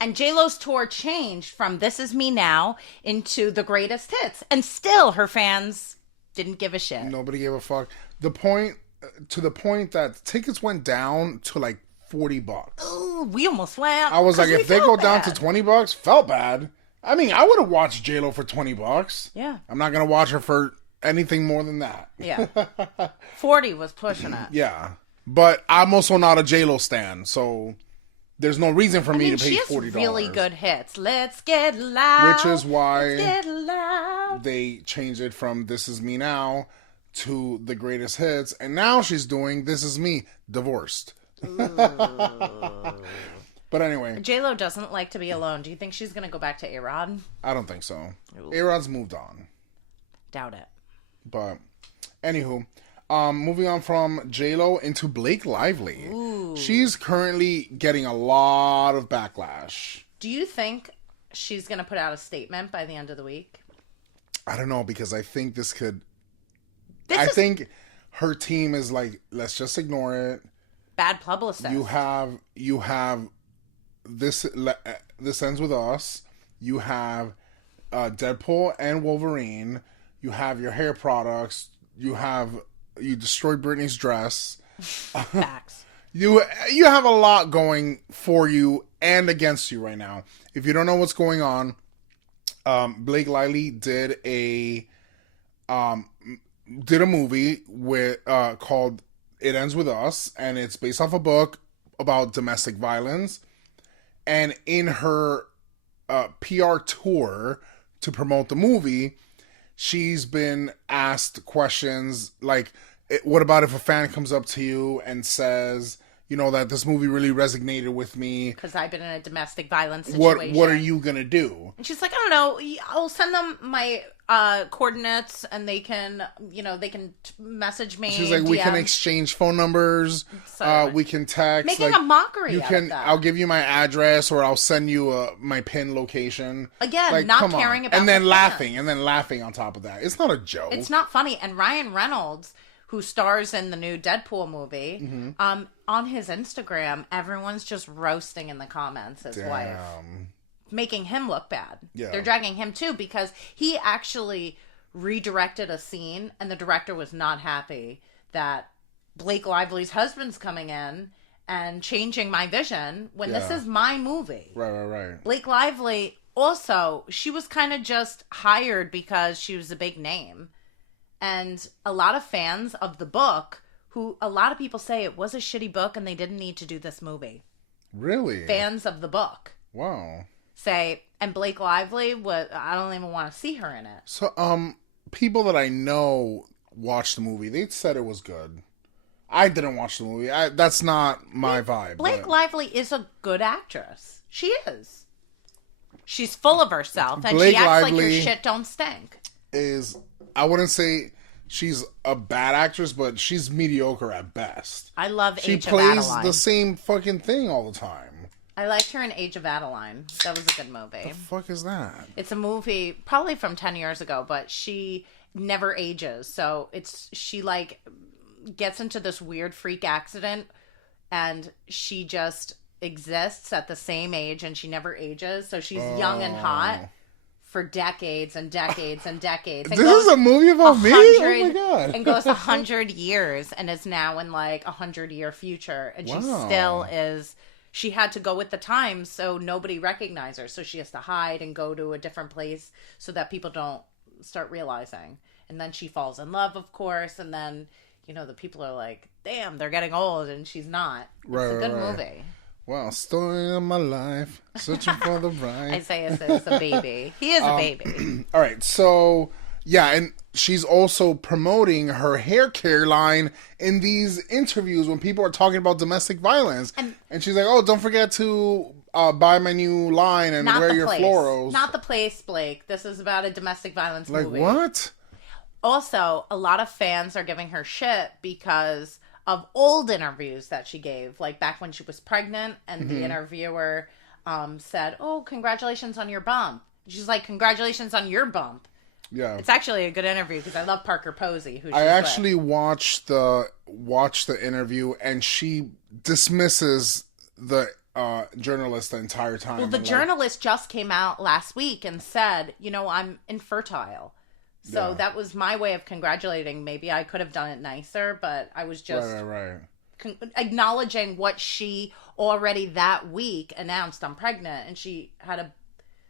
And J-Lo's tour changed from This Is Me Now into The Greatest Hits. And still her fans didn't give a shit. Nobody gave a fuck. To the point that tickets went down to like $40. Ooh, we almost went. I was like, if they go down to $20, felt bad. I mean, I would have watched J-Lo for $20. Yeah. I'm not going to watch her for anything more than that. Yeah. 40 was pushing it. Yeah. But I'm also not a J-Lo stan, so there's no reason for me to pay $40. She has really good hits. Let's get loud. Which is why Let's get loud. They changed it from This Is Me Now to The Greatest Hits, and now she's doing This Is Me, divorced. But anyway, J-Lo doesn't like to be alone. Do you think she's gonna go back to A-Rod? I don't think so. A-Rod's moved on. Doubt it. But anywho, moving on from J-Lo into Blake Lively. Ooh. She's currently getting a lot of backlash. Do you think she's gonna put out a statement by the end of the week? I don't know, because I think I think her team is like, let's just ignore it. Bad publicist. You have this ends with us. You have Deadpool and Wolverine. You have your hair products. You destroyed Britney's dress. Facts. You have a lot going for you and against you right now. If you don't know what's going on, Blake Lively did a movie called It Ends With Us, and it's based off a book about domestic violence. And in her PR tour to promote the movie, she's been asked questions like, what about if a fan comes up to you and says, that this movie really resonated with me because I've been in a domestic violence situation. What are you gonna do? And she's like, I don't know. I'll send them my coordinates, and they can message me. She's like, we can exchange phone numbers. We can text. Making a mockery out of that. I'll give you my address, or I'll send you my pin location. Again, not caring about. And then laughing on top of that. It's not a joke. It's not funny. And Ryan Reynolds, who stars in the new Deadpool movie, on his Instagram, everyone's just roasting in the comments his wife, making him look bad. Yeah. They're dragging him too because he actually redirected a scene, and the director was not happy that Blake Lively's husband's coming in and changing my vision when this is my movie. Right. Blake Lively also, she was kind of just hired because she was a big name. And a lot of fans of the book, who a lot of people say it was a shitty book and they didn't need to do this movie. Really? Fans of the book. Wow. Say, and Blake Lively, I don't even want to see her in it. So, people that I know watched the movie. They said it was good. I didn't watch the movie. That's not my vibe. Blake Lively is a good actress. She is. She's full of herself, and Blake she acts Lively like her shit don't stink. I wouldn't say she's a bad actress, but she's mediocre at best. I love She Age of plays Adeline. the same fucking thing all the time. I liked her in Age of Adeline. That was a good movie. The fuck is that? It's a movie probably from 10 years ago, but she never ages. So she like gets into this weird freak accident and she just exists at the same age and she never ages. So she's young and hot for decades and decades and decades. And this is a movie about me? Oh my God. And goes 100 years and is now in like 100-year future. And she still is, she had to go with the times so nobody recognizes her. So she has to hide and go to a different place so that people don't start realizing. And then she falls in love, of course. And then, you know, the people are like, damn, they're getting old. And she's not. It's a good movie. Wow, story of my life, searching for the right. Isaiah is a baby. He is a baby. All right, so, yeah, and she's also promoting her hair care line in these interviews when people are talking about domestic violence. And she's like, oh, don't forget to buy my new line and wear your florals. Not the place, Blake. This is about a domestic violence movie. Like, what? Also, a lot of fans are giving her shit because of old interviews that she gave, like back when she was pregnant, and the interviewer said, oh, congratulations on your bump. She's like, congratulations on your bump. Yeah. It's actually a good interview because I love Parker Posey, who she's I actually with. watched the interview, and she dismisses the journalist the entire time. Well, the journalist just came out last week and said, you know, I'm infertile. So that was my way of congratulating. Maybe I could have done it nicer, but I was just acknowledging what she already that week announced. I'm pregnant, and she had a...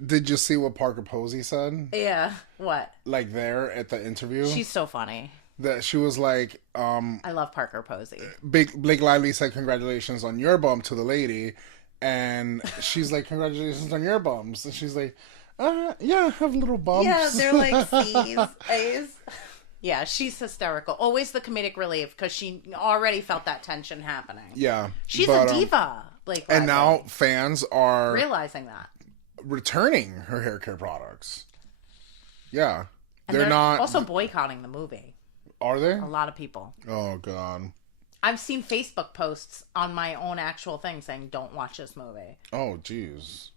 Did you see what Parker Posey said? Yeah, what? Like there at the interview? She's so funny. That she was like... I love Parker Posey. Blake Lively said congratulations on your bump to the lady, and she's like, congratulations on your bumps. And she's like... yeah, I have little bumps. Yeah, they're like C's, A's. Yeah, she's hysterical. Always the comedic relief because she already felt that tension happening. Yeah. She's a diva, Blake Lively. And now fans are... realizing that. Returning her hair care products. Yeah. And they're not... also boycotting the movie. Are they? A lot of people. Oh, God. I've seen Facebook posts on my own actual thing saying, don't watch this movie. Oh, jeez.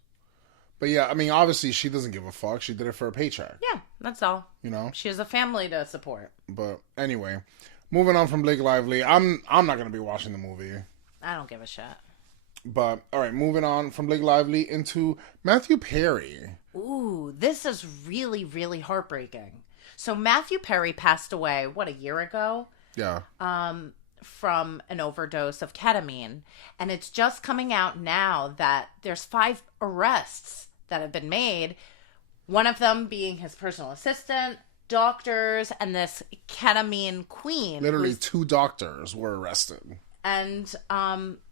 But yeah, I mean, obviously she doesn't give a fuck. She did it for a paycheck. Yeah, that's all. You know? She has a family to support. But anyway, moving on from Blake Lively, I'm not going to be watching the movie. I don't give a shit. But, all right, moving on from Blake Lively into Matthew Perry. Ooh, this is really, really heartbreaking. So Matthew Perry passed away, a year ago? Yeah. From an overdose of ketamine. And it's just coming out now that there's 5 arrests that have been made. One of them being his personal assistant, doctors, and this ketamine queen. Literally 2 doctors were arrested. And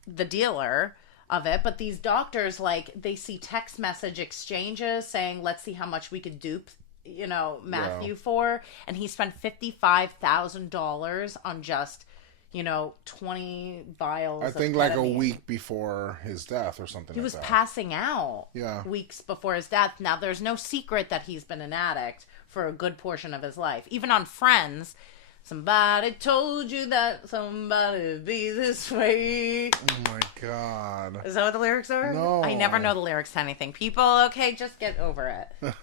the dealer of it. But these doctors, like, they see text message exchanges saying, let's see how much we could dupe, you know, Matthew for. And he spent $55,000 on just, you know, 20 vials of ketamine. Like a week before his death or something like that. He was passing out weeks before his death. Now, there's no secret that he's been an addict for a good portion of his life. Even on Friends, somebody told you that somebody be this way. Oh, my God. Is that what the lyrics are? No. I never know the lyrics to anything. People, okay, just get over it.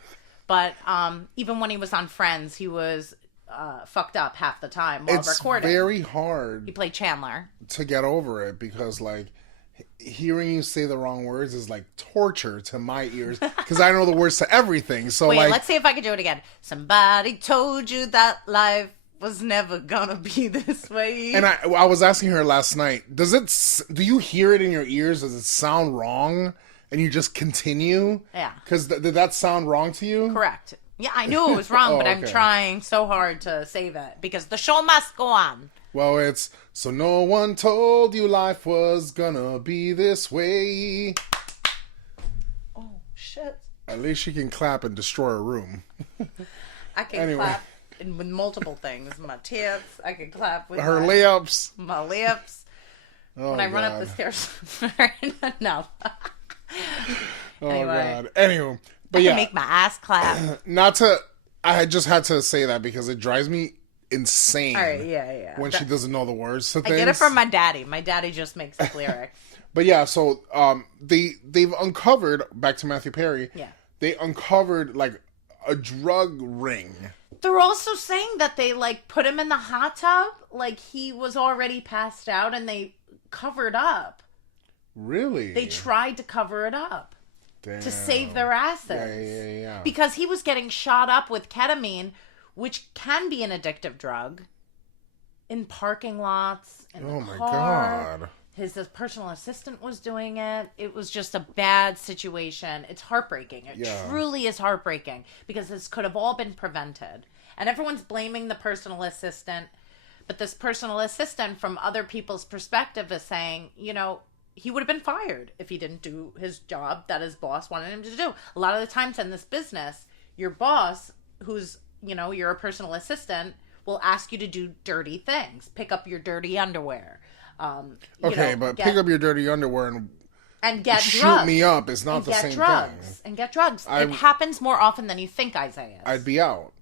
But even when he was on Friends, he was... fucked up half the time while recording. It's very hard. He played Chandler. To get over it because, like, hearing you say the wrong words is like torture to my ears because I know the words to everything. So, wait, like, let's see if I can do it again. Somebody told you that life was never gonna be this way. And I was asking her last night, do you hear it in your ears? Does it sound wrong? And you just continue? Yeah. Because did that sound wrong to you? Correct. Yeah, I knew it was wrong, but I'm trying so hard to save it because the show must go on. Well, it's, so no one told you life was gonna be this way. Oh, shit. At least she can clap and destroy a room. I can clap with multiple things. My tits. I can clap with her layups. My lips. Oh, when I run up the stairs. No. Oh, anyway. God. Anyway. But I can make my ass clap. I just had to say that because it drives me insane. All right, yeah. When she doesn't know the words to things. I get it from my daddy. My daddy just makes the lyric. But yeah, so they've uncovered, back to Matthew Perry. Yeah. They uncovered like a drug ring. They're also saying that they, like, put him in the hot tub, like he was already passed out, and they covered up. Really? They tried to cover it up. Damn. To save their asses. Yeah. Because he was getting shot up with ketamine, which can be an addictive drug, in parking lots, in the car. Oh, my God. His personal assistant was doing it. It was just a bad situation. It's heartbreaking. It truly is heartbreaking because this could have all been prevented. And everyone's blaming the personal assistant. But this personal assistant, from other people's perspective, is saying, you know, he would have been fired if he didn't do his job that his boss wanted him to do. A lot of the times in this business, your boss, who's, you know, you're a personal assistant, will ask you to do dirty things. Pick up your dirty underwear. Pick up your dirty underwear and get shoot drugs. Me up is not the same thing. And get drugs. It happens more often than you think, Isaiah. I'd be out.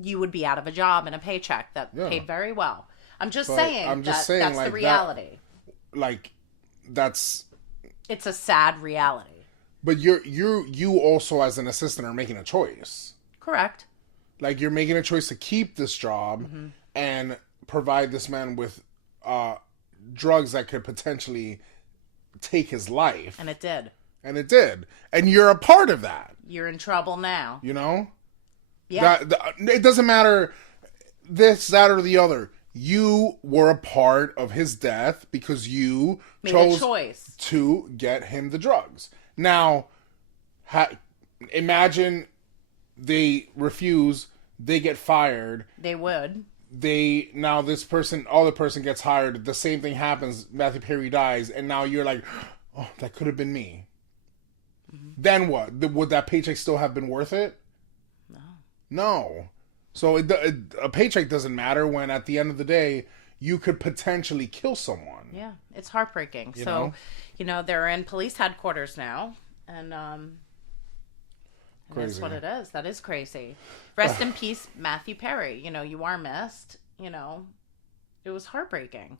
You would be out of a job and a paycheck that paid very well. I'm just saying that's like the reality. It's a sad reality. But you also as an assistant are making a choice. Correct. Like, you're making a choice to keep this job and provide this man with drugs that could potentially take his life. And it did. And you're a part of that. You're in trouble now. You know? Yeah. It doesn't matter this, that, or the other. You were a part of his death because you chose to get him the drugs. Now, imagine they refuse, they get fired. They would. This other person gets hired, the same thing happens, Matthew Perry dies, and now you're like, oh, that could have been me. Mm-hmm. Then what? Would that paycheck still have been worth it? No. So a paycheck doesn't matter when at the end of the day, you could potentially kill someone. Yeah, it's heartbreaking. You know, they're in police headquarters now, and that's what it is. That is crazy. Rest in peace, Matthew Perry. You know, you are missed. You know, it was heartbreaking.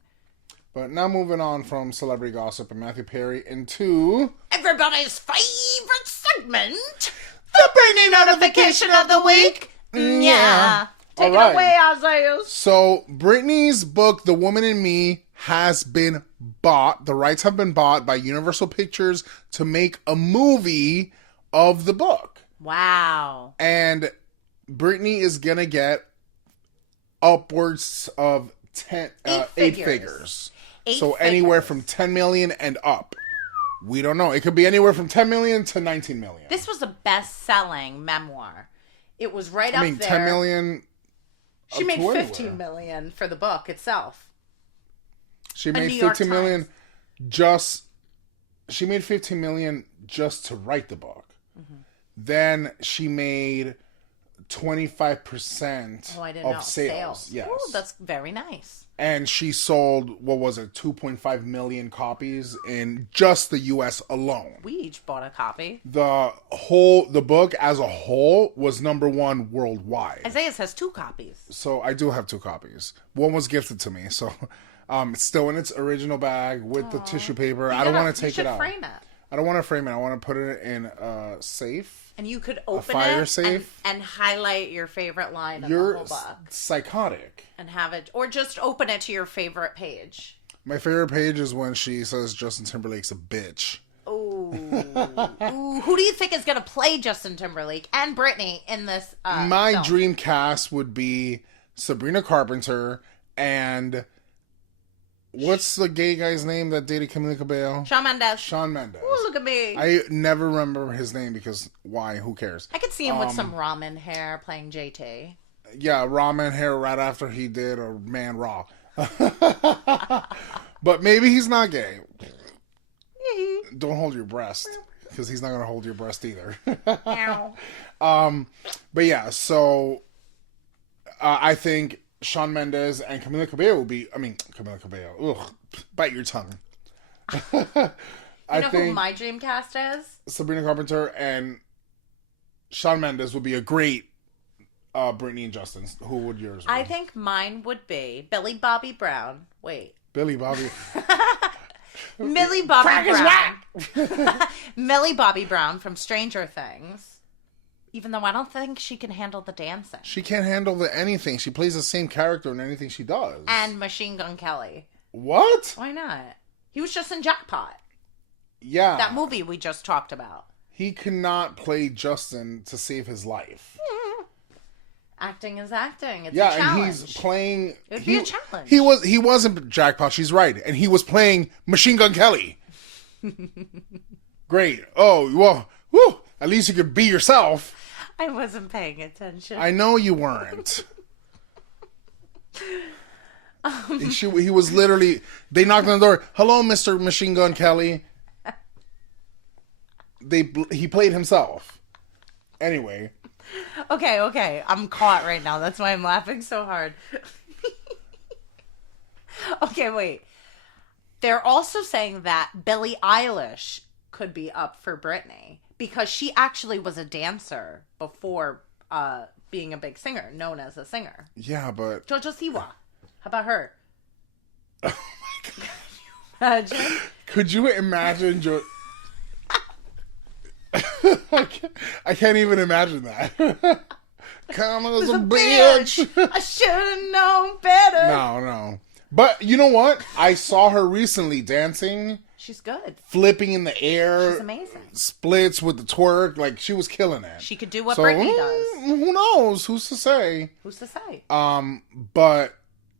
But now moving on from celebrity gossip and Matthew Perry into everybody's favorite segment, the Britney notification of the week. Yeah. Take it away, Isaiah. So, Britney's book, The Woman in Me, has been bought. The rights have been bought by Universal Pictures to make a movie of the book. Wow. And Britney is going to get upwards of 8 figures. So anywhere from 10 million and up. We don't know. It could be anywhere from 10 million to 19 million. This was a best-selling memoir. It was right up there. 10 million. She made 15 million for the book itself. She made 15 million just to write the book. Mm-hmm. Then she made 25% of sales. Yes. Ooh, that's very nice. And she sold, 2.5 million copies in just the US alone. We each bought a copy. The book as a whole was #1 worldwide. Isaiah has 2 copies. So I do have 2 copies. One was gifted to me, so it's still in its original bag with the tissue paper. I don't want to take it out. Frame it. I don't want to frame it. I want to put it in a safe. And you could open it and highlight your favorite line of the whole book. Psychotic. And have it, or just open it to your favorite page. My favorite page is when she says Justin Timberlake's a bitch. Ooh. Ooh. Who do you think is going to play Justin Timberlake and Britney in this My film? dream cast would be Sabrina Carpenter and... What's the gay guy's name that dated Camila Cabello? Shawn Mendes. Ooh, look at me. I never remember his name because why? Who cares? I could see him with some ramen hair playing JT. Yeah, ramen hair right after he did a Man Raw. But maybe he's not gay. Don't hold your breast because he's not going to hold your breast either. But yeah, so I think Shawn Mendes and Camila Cabello will be... Camila Cabello. Ugh. Bite your tongue. You know who my dream cast is? Sabrina Carpenter and Shawn Mendes would be a great Britney and Justin. Who would yours be? I think mine would be Billy Bobby Brown. Wait. Billy Bobby... Millie Bobby Brown. Millie Bobby Brown from Stranger Things. Even though I don't think she can handle the dancing. She can't handle anything. She plays the same character in anything she does. And Machine Gun Kelly. What? Why not? He was just in Jackpot. Yeah. That movie we just talked about. He cannot play Justin to save his life. Acting is acting. It's a challenge. And he's playing... It would be a challenge. He wasn't Jackpot, she's right. And he was playing Machine Gun Kelly. Great. Oh, well, whew, at least you could be yourself. I wasn't paying attention. I know you weren't. He was literally... They knocked on the door. Hello, Mr. Machine Gun Kelly. He played himself. Anyway... Okay. I'm caught right now. That's why I'm laughing so hard. Okay, wait. They're also saying that Billie Eilish could be up for Britney because she actually was a dancer before being a big singer, known as a singer. Yeah, but... Jojo Siwa. How about her? Oh my God. Could you imagine? Could you imagine I can't even imagine that. Come as a bitch. I should have known better. No. But you know what? I saw her recently dancing. She's good. Flipping in the air. She's amazing. Splits with the twerk. Like, she was killing it. She could do what Britney does. Who knows? Who's to say? But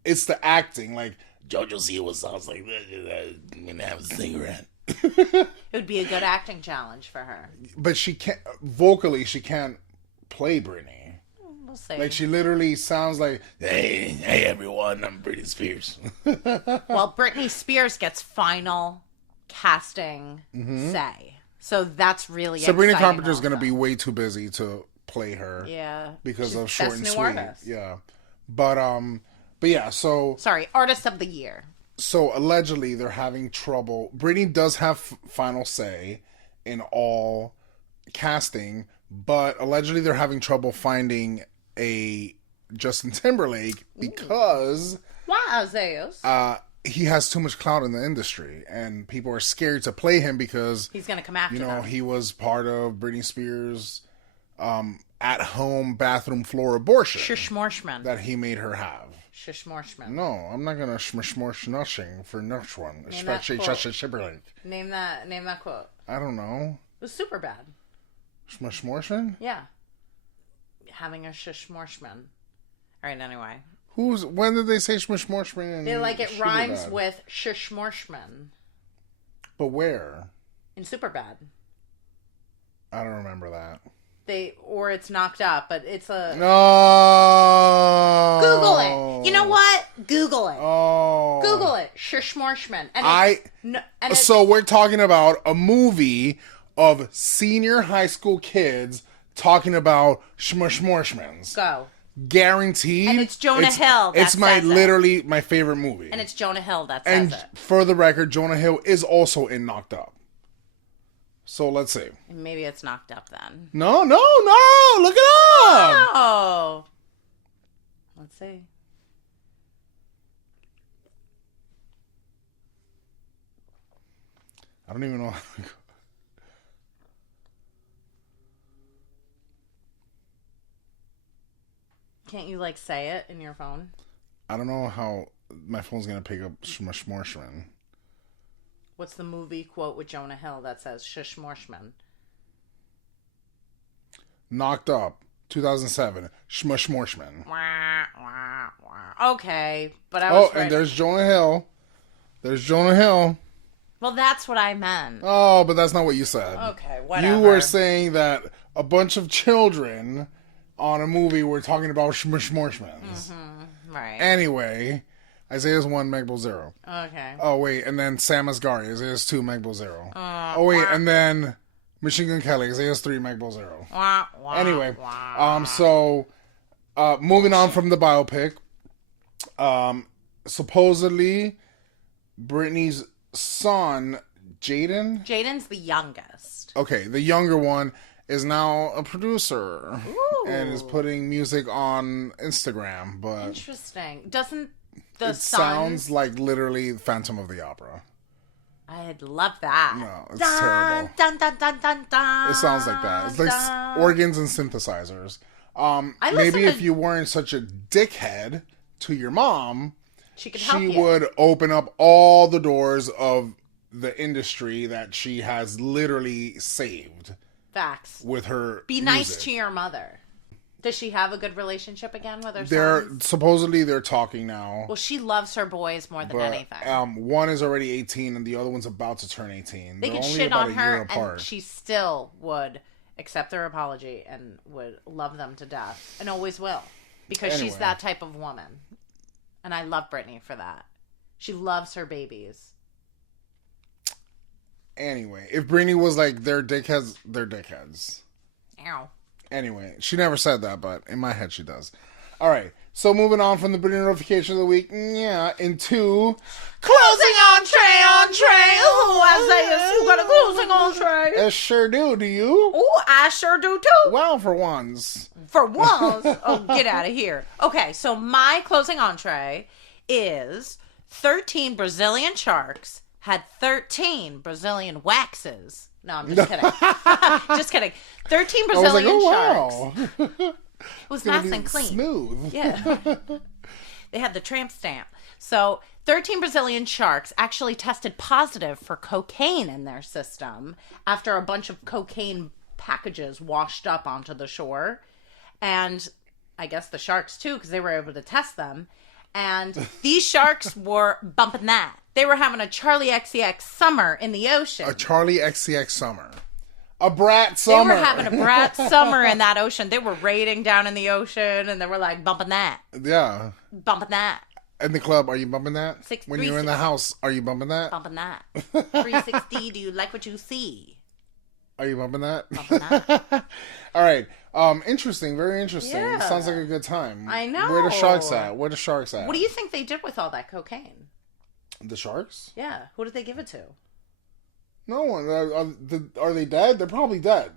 it's the acting. Like, JoJo Siwa sounds like, I'm going to have a cigarette. It would be a good acting challenge for her. But she can't, vocally, she can't play Britney. We'll see. Like, she literally sounds like, hey everyone, I'm Britney Spears. Well, Britney Spears gets final casting say. So that's really Sabrina exciting. Carpenter's going to be way too busy to play her. Yeah. Because of She's Short best and new Sweet. artist. Yeah. But yeah, so... Sorry, Artist of the Year. So, allegedly, they're having trouble. Britney does have final say in all casting, but allegedly they're having trouble finding a Justin Timberlake because... Why, Isaiah? He has too much clout in the industry, and people are scared to play him because... He's going to come after them. He was part of Britney Spears' at-home bathroom floor abortion. Shishmorshman. That he made her have. Shishmorshman. No, I'm not gonna shmorsh nothing for next one. Especially Justin Timberlake. Name that quote. I don't know. It was super bad. Shmorshman? Yeah. Having a shishmorshman. Alright, anyway. When did they say shmorshman? They it rhymes with shishmorshman. But where? In Superbad. I don't remember that. Or it's knocked up, but it's a... No! Google it! You know what? Google it. Oh. Google it. Shishmorshman. So we're talking about a movie of senior high school kids talking about shmorshmans. Go. Guaranteed. And it's Jonah Hill that It's literally my favorite movie. And it's Jonah Hill that says it. And for the record, Jonah Hill is also in Knocked Up. So let's see. Maybe it's knocked up then. No. Look it up. Oh. Let's see. I don't even know. Can't you say it in your phone? I don't know how my phone's going to pick up Shmorshman. What's the movie quote with Jonah Hill that says Shishmorshman? Knocked Up, 2007. Shmorshman. Okay, but I was and there's Jonah Hill. Well, that's what I meant. Oh, but that's not what you said. Okay, whatever. You were saying that a bunch of children on a movie were talking about Shmorshmans. Mm-hmm, right. Anyway... Isaiah's 1, Megbo 0. Okay. Oh, wait, and then Sam Asghari, Isaiah's 2, Megbo 0. And then Machine Gun Kelly, Isaiah's 3, Megbo 0. Anyway, so, moving on from the biopic, supposedly, Britney's son, Jaden? Jaden's the youngest. Okay, the younger one is now a producer. Ooh. And is putting music on Instagram, but... Interesting. Doesn't... It sounds like literally Phantom of the Opera. I'd love that. No, it's terrible. Dun, dun, dun, dun, dun, It sounds like that. It's like organs and synthesizers. Maybe if you weren't such a dickhead to your mom, she could help you. Would open up all the doors of the industry that she has literally saved. Facts. With her Be music. nice to your mother. Does she have a good relationship again with her sons? Supposedly they're talking now. Well, she loves her boys more than anything. One is already 18 and the other one's about to turn 18. They could shit on her and she still would accept their apology and would love them to death and always will. Because she's that type of woman. And I love Brittany for that. She loves her babies. Anyway, if Brittany was like, they're dickheads, they're dickheads. Ow. Anyway, she never said that, but in my head she does. All right, so moving on from the Brittany notification of the week, into closing entree. Ooh, Isaiah, you got a closing entree. I sure do. Do you? Ooh, I sure do too. Well, for once. For once? Oh, get out of here. Okay, so my closing entree is 13 Brazilian sharks had 13 Brazilian waxes. No, I'm just kidding. Just kidding. 13 Brazilian sharks. It was nice and clean. Smooth. Yeah. They had the tramp stamp. So 13 Brazilian sharks actually tested positive for cocaine in their system after a bunch of cocaine packages washed up onto the shore. And I guess the sharks too, because they were able to test them. And these sharks were bumping that. They were having a Charlie XCX summer in the ocean. A Charlie XCX summer. A brat summer. They were having a brat summer in that ocean. They were raiding down in the ocean, and they were like bumping that. Yeah. Bumping that. In the club, are you bumping that? When you're in the 360. house, are you bumping that? Bumping that. 360, do you like what you see? Are you bumping that? Bumping that. All right. Interesting. Very interesting. Yeah. Sounds like a good time. I know. Where the sharks at? Where the sharks at? What do you think they did with all that cocaine? The sharks? Yeah. Who did they give it to? No one. Are they dead? They're probably dead.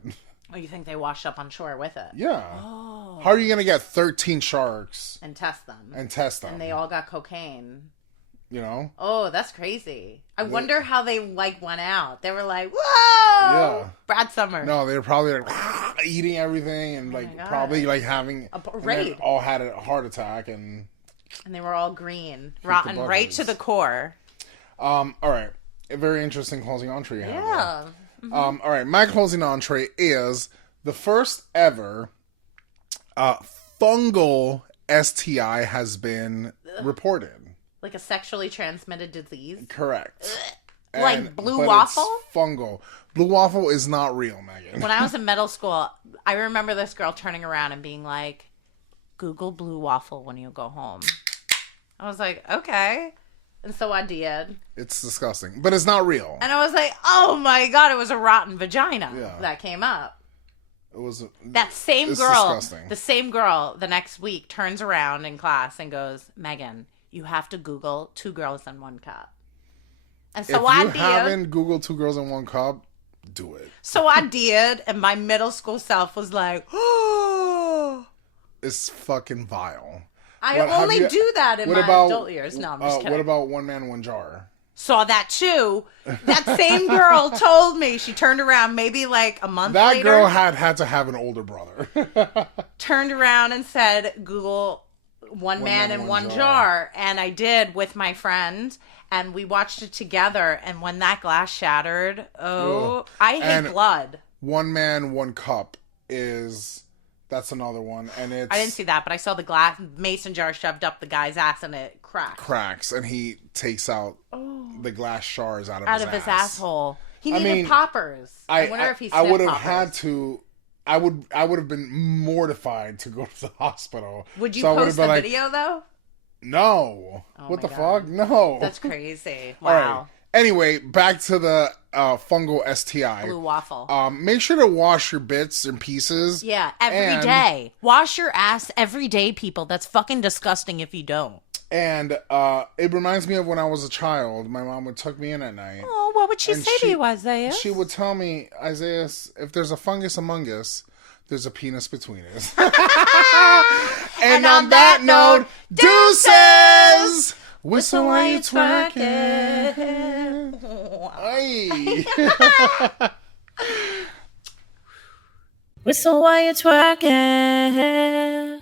Or you think they washed up on shore with it? Yeah. Oh. How are you going to get 13 sharks? And test them. And they all got cocaine. You know? Oh, that's crazy. I wonder how they, went out. They were like, whoa! Yeah. Brad Summer. No, they were probably, eating everything and, probably, having... a raid. And all had a heart attack and... And they were all green. Rotten right to the core. All right. A very interesting closing entree you have. Yeah. Mm-hmm. All right. My closing entree is the first ever fungal STI has been reported. Like a sexually transmitted disease? Correct. Like blue waffle? It's fungal. Blue waffle is not real, Megan. When I was in middle school, I remember this girl turning around and being like, Google blue waffle when you go home. I was like, okay. And so I did. It's disgusting. But it's not real. And I was like, oh my God, it was a rotten vagina that came up. It was... That same girl, disgusting. the same girl the next week turns around in class and goes, Megan, you have to Google 2 girls in 1 cup. And so I did. If you haven't Googled 2 girls in 1 cup, do it. So I did, and my middle school self was like, oh. It's fucking vile. I only do that in my adult years. No, I'm just kidding. What about One Man, One Jar? Saw that too. That same girl told me. She turned around maybe like a month later. That girl had to have an older brother. Turned around and said, Google One Man in One Jar. And I did with my friend. And we watched it together. And when that glass shattered, I hate blood. One Man, One Cup is... That's another one, and it's... I didn't see that, but I saw the glass mason jar shoved up the guy's ass, and it cracks, and he takes out the glass shards out of his asshole. He needed poppers. I wonder if he I would have had to... I would have been mortified to go to the hospital. Would you post the video, though? No. What the fuck? No. That's crazy. Wow. All right. Anyway, back to the fungal STI. Blue waffle. Make sure to wash your bits and pieces. Yeah, every day. Wash your ass every day, people. That's fucking disgusting if you don't. And it reminds me of when I was a child. My mom would tuck me in at night. Oh, what would she say to you, Isaiah? She would tell me, Isaiah, if there's a fungus among us, there's a penis between us. and on that note, deuces! Whistle while you twerk it. Aye. Whistle while you're twerking.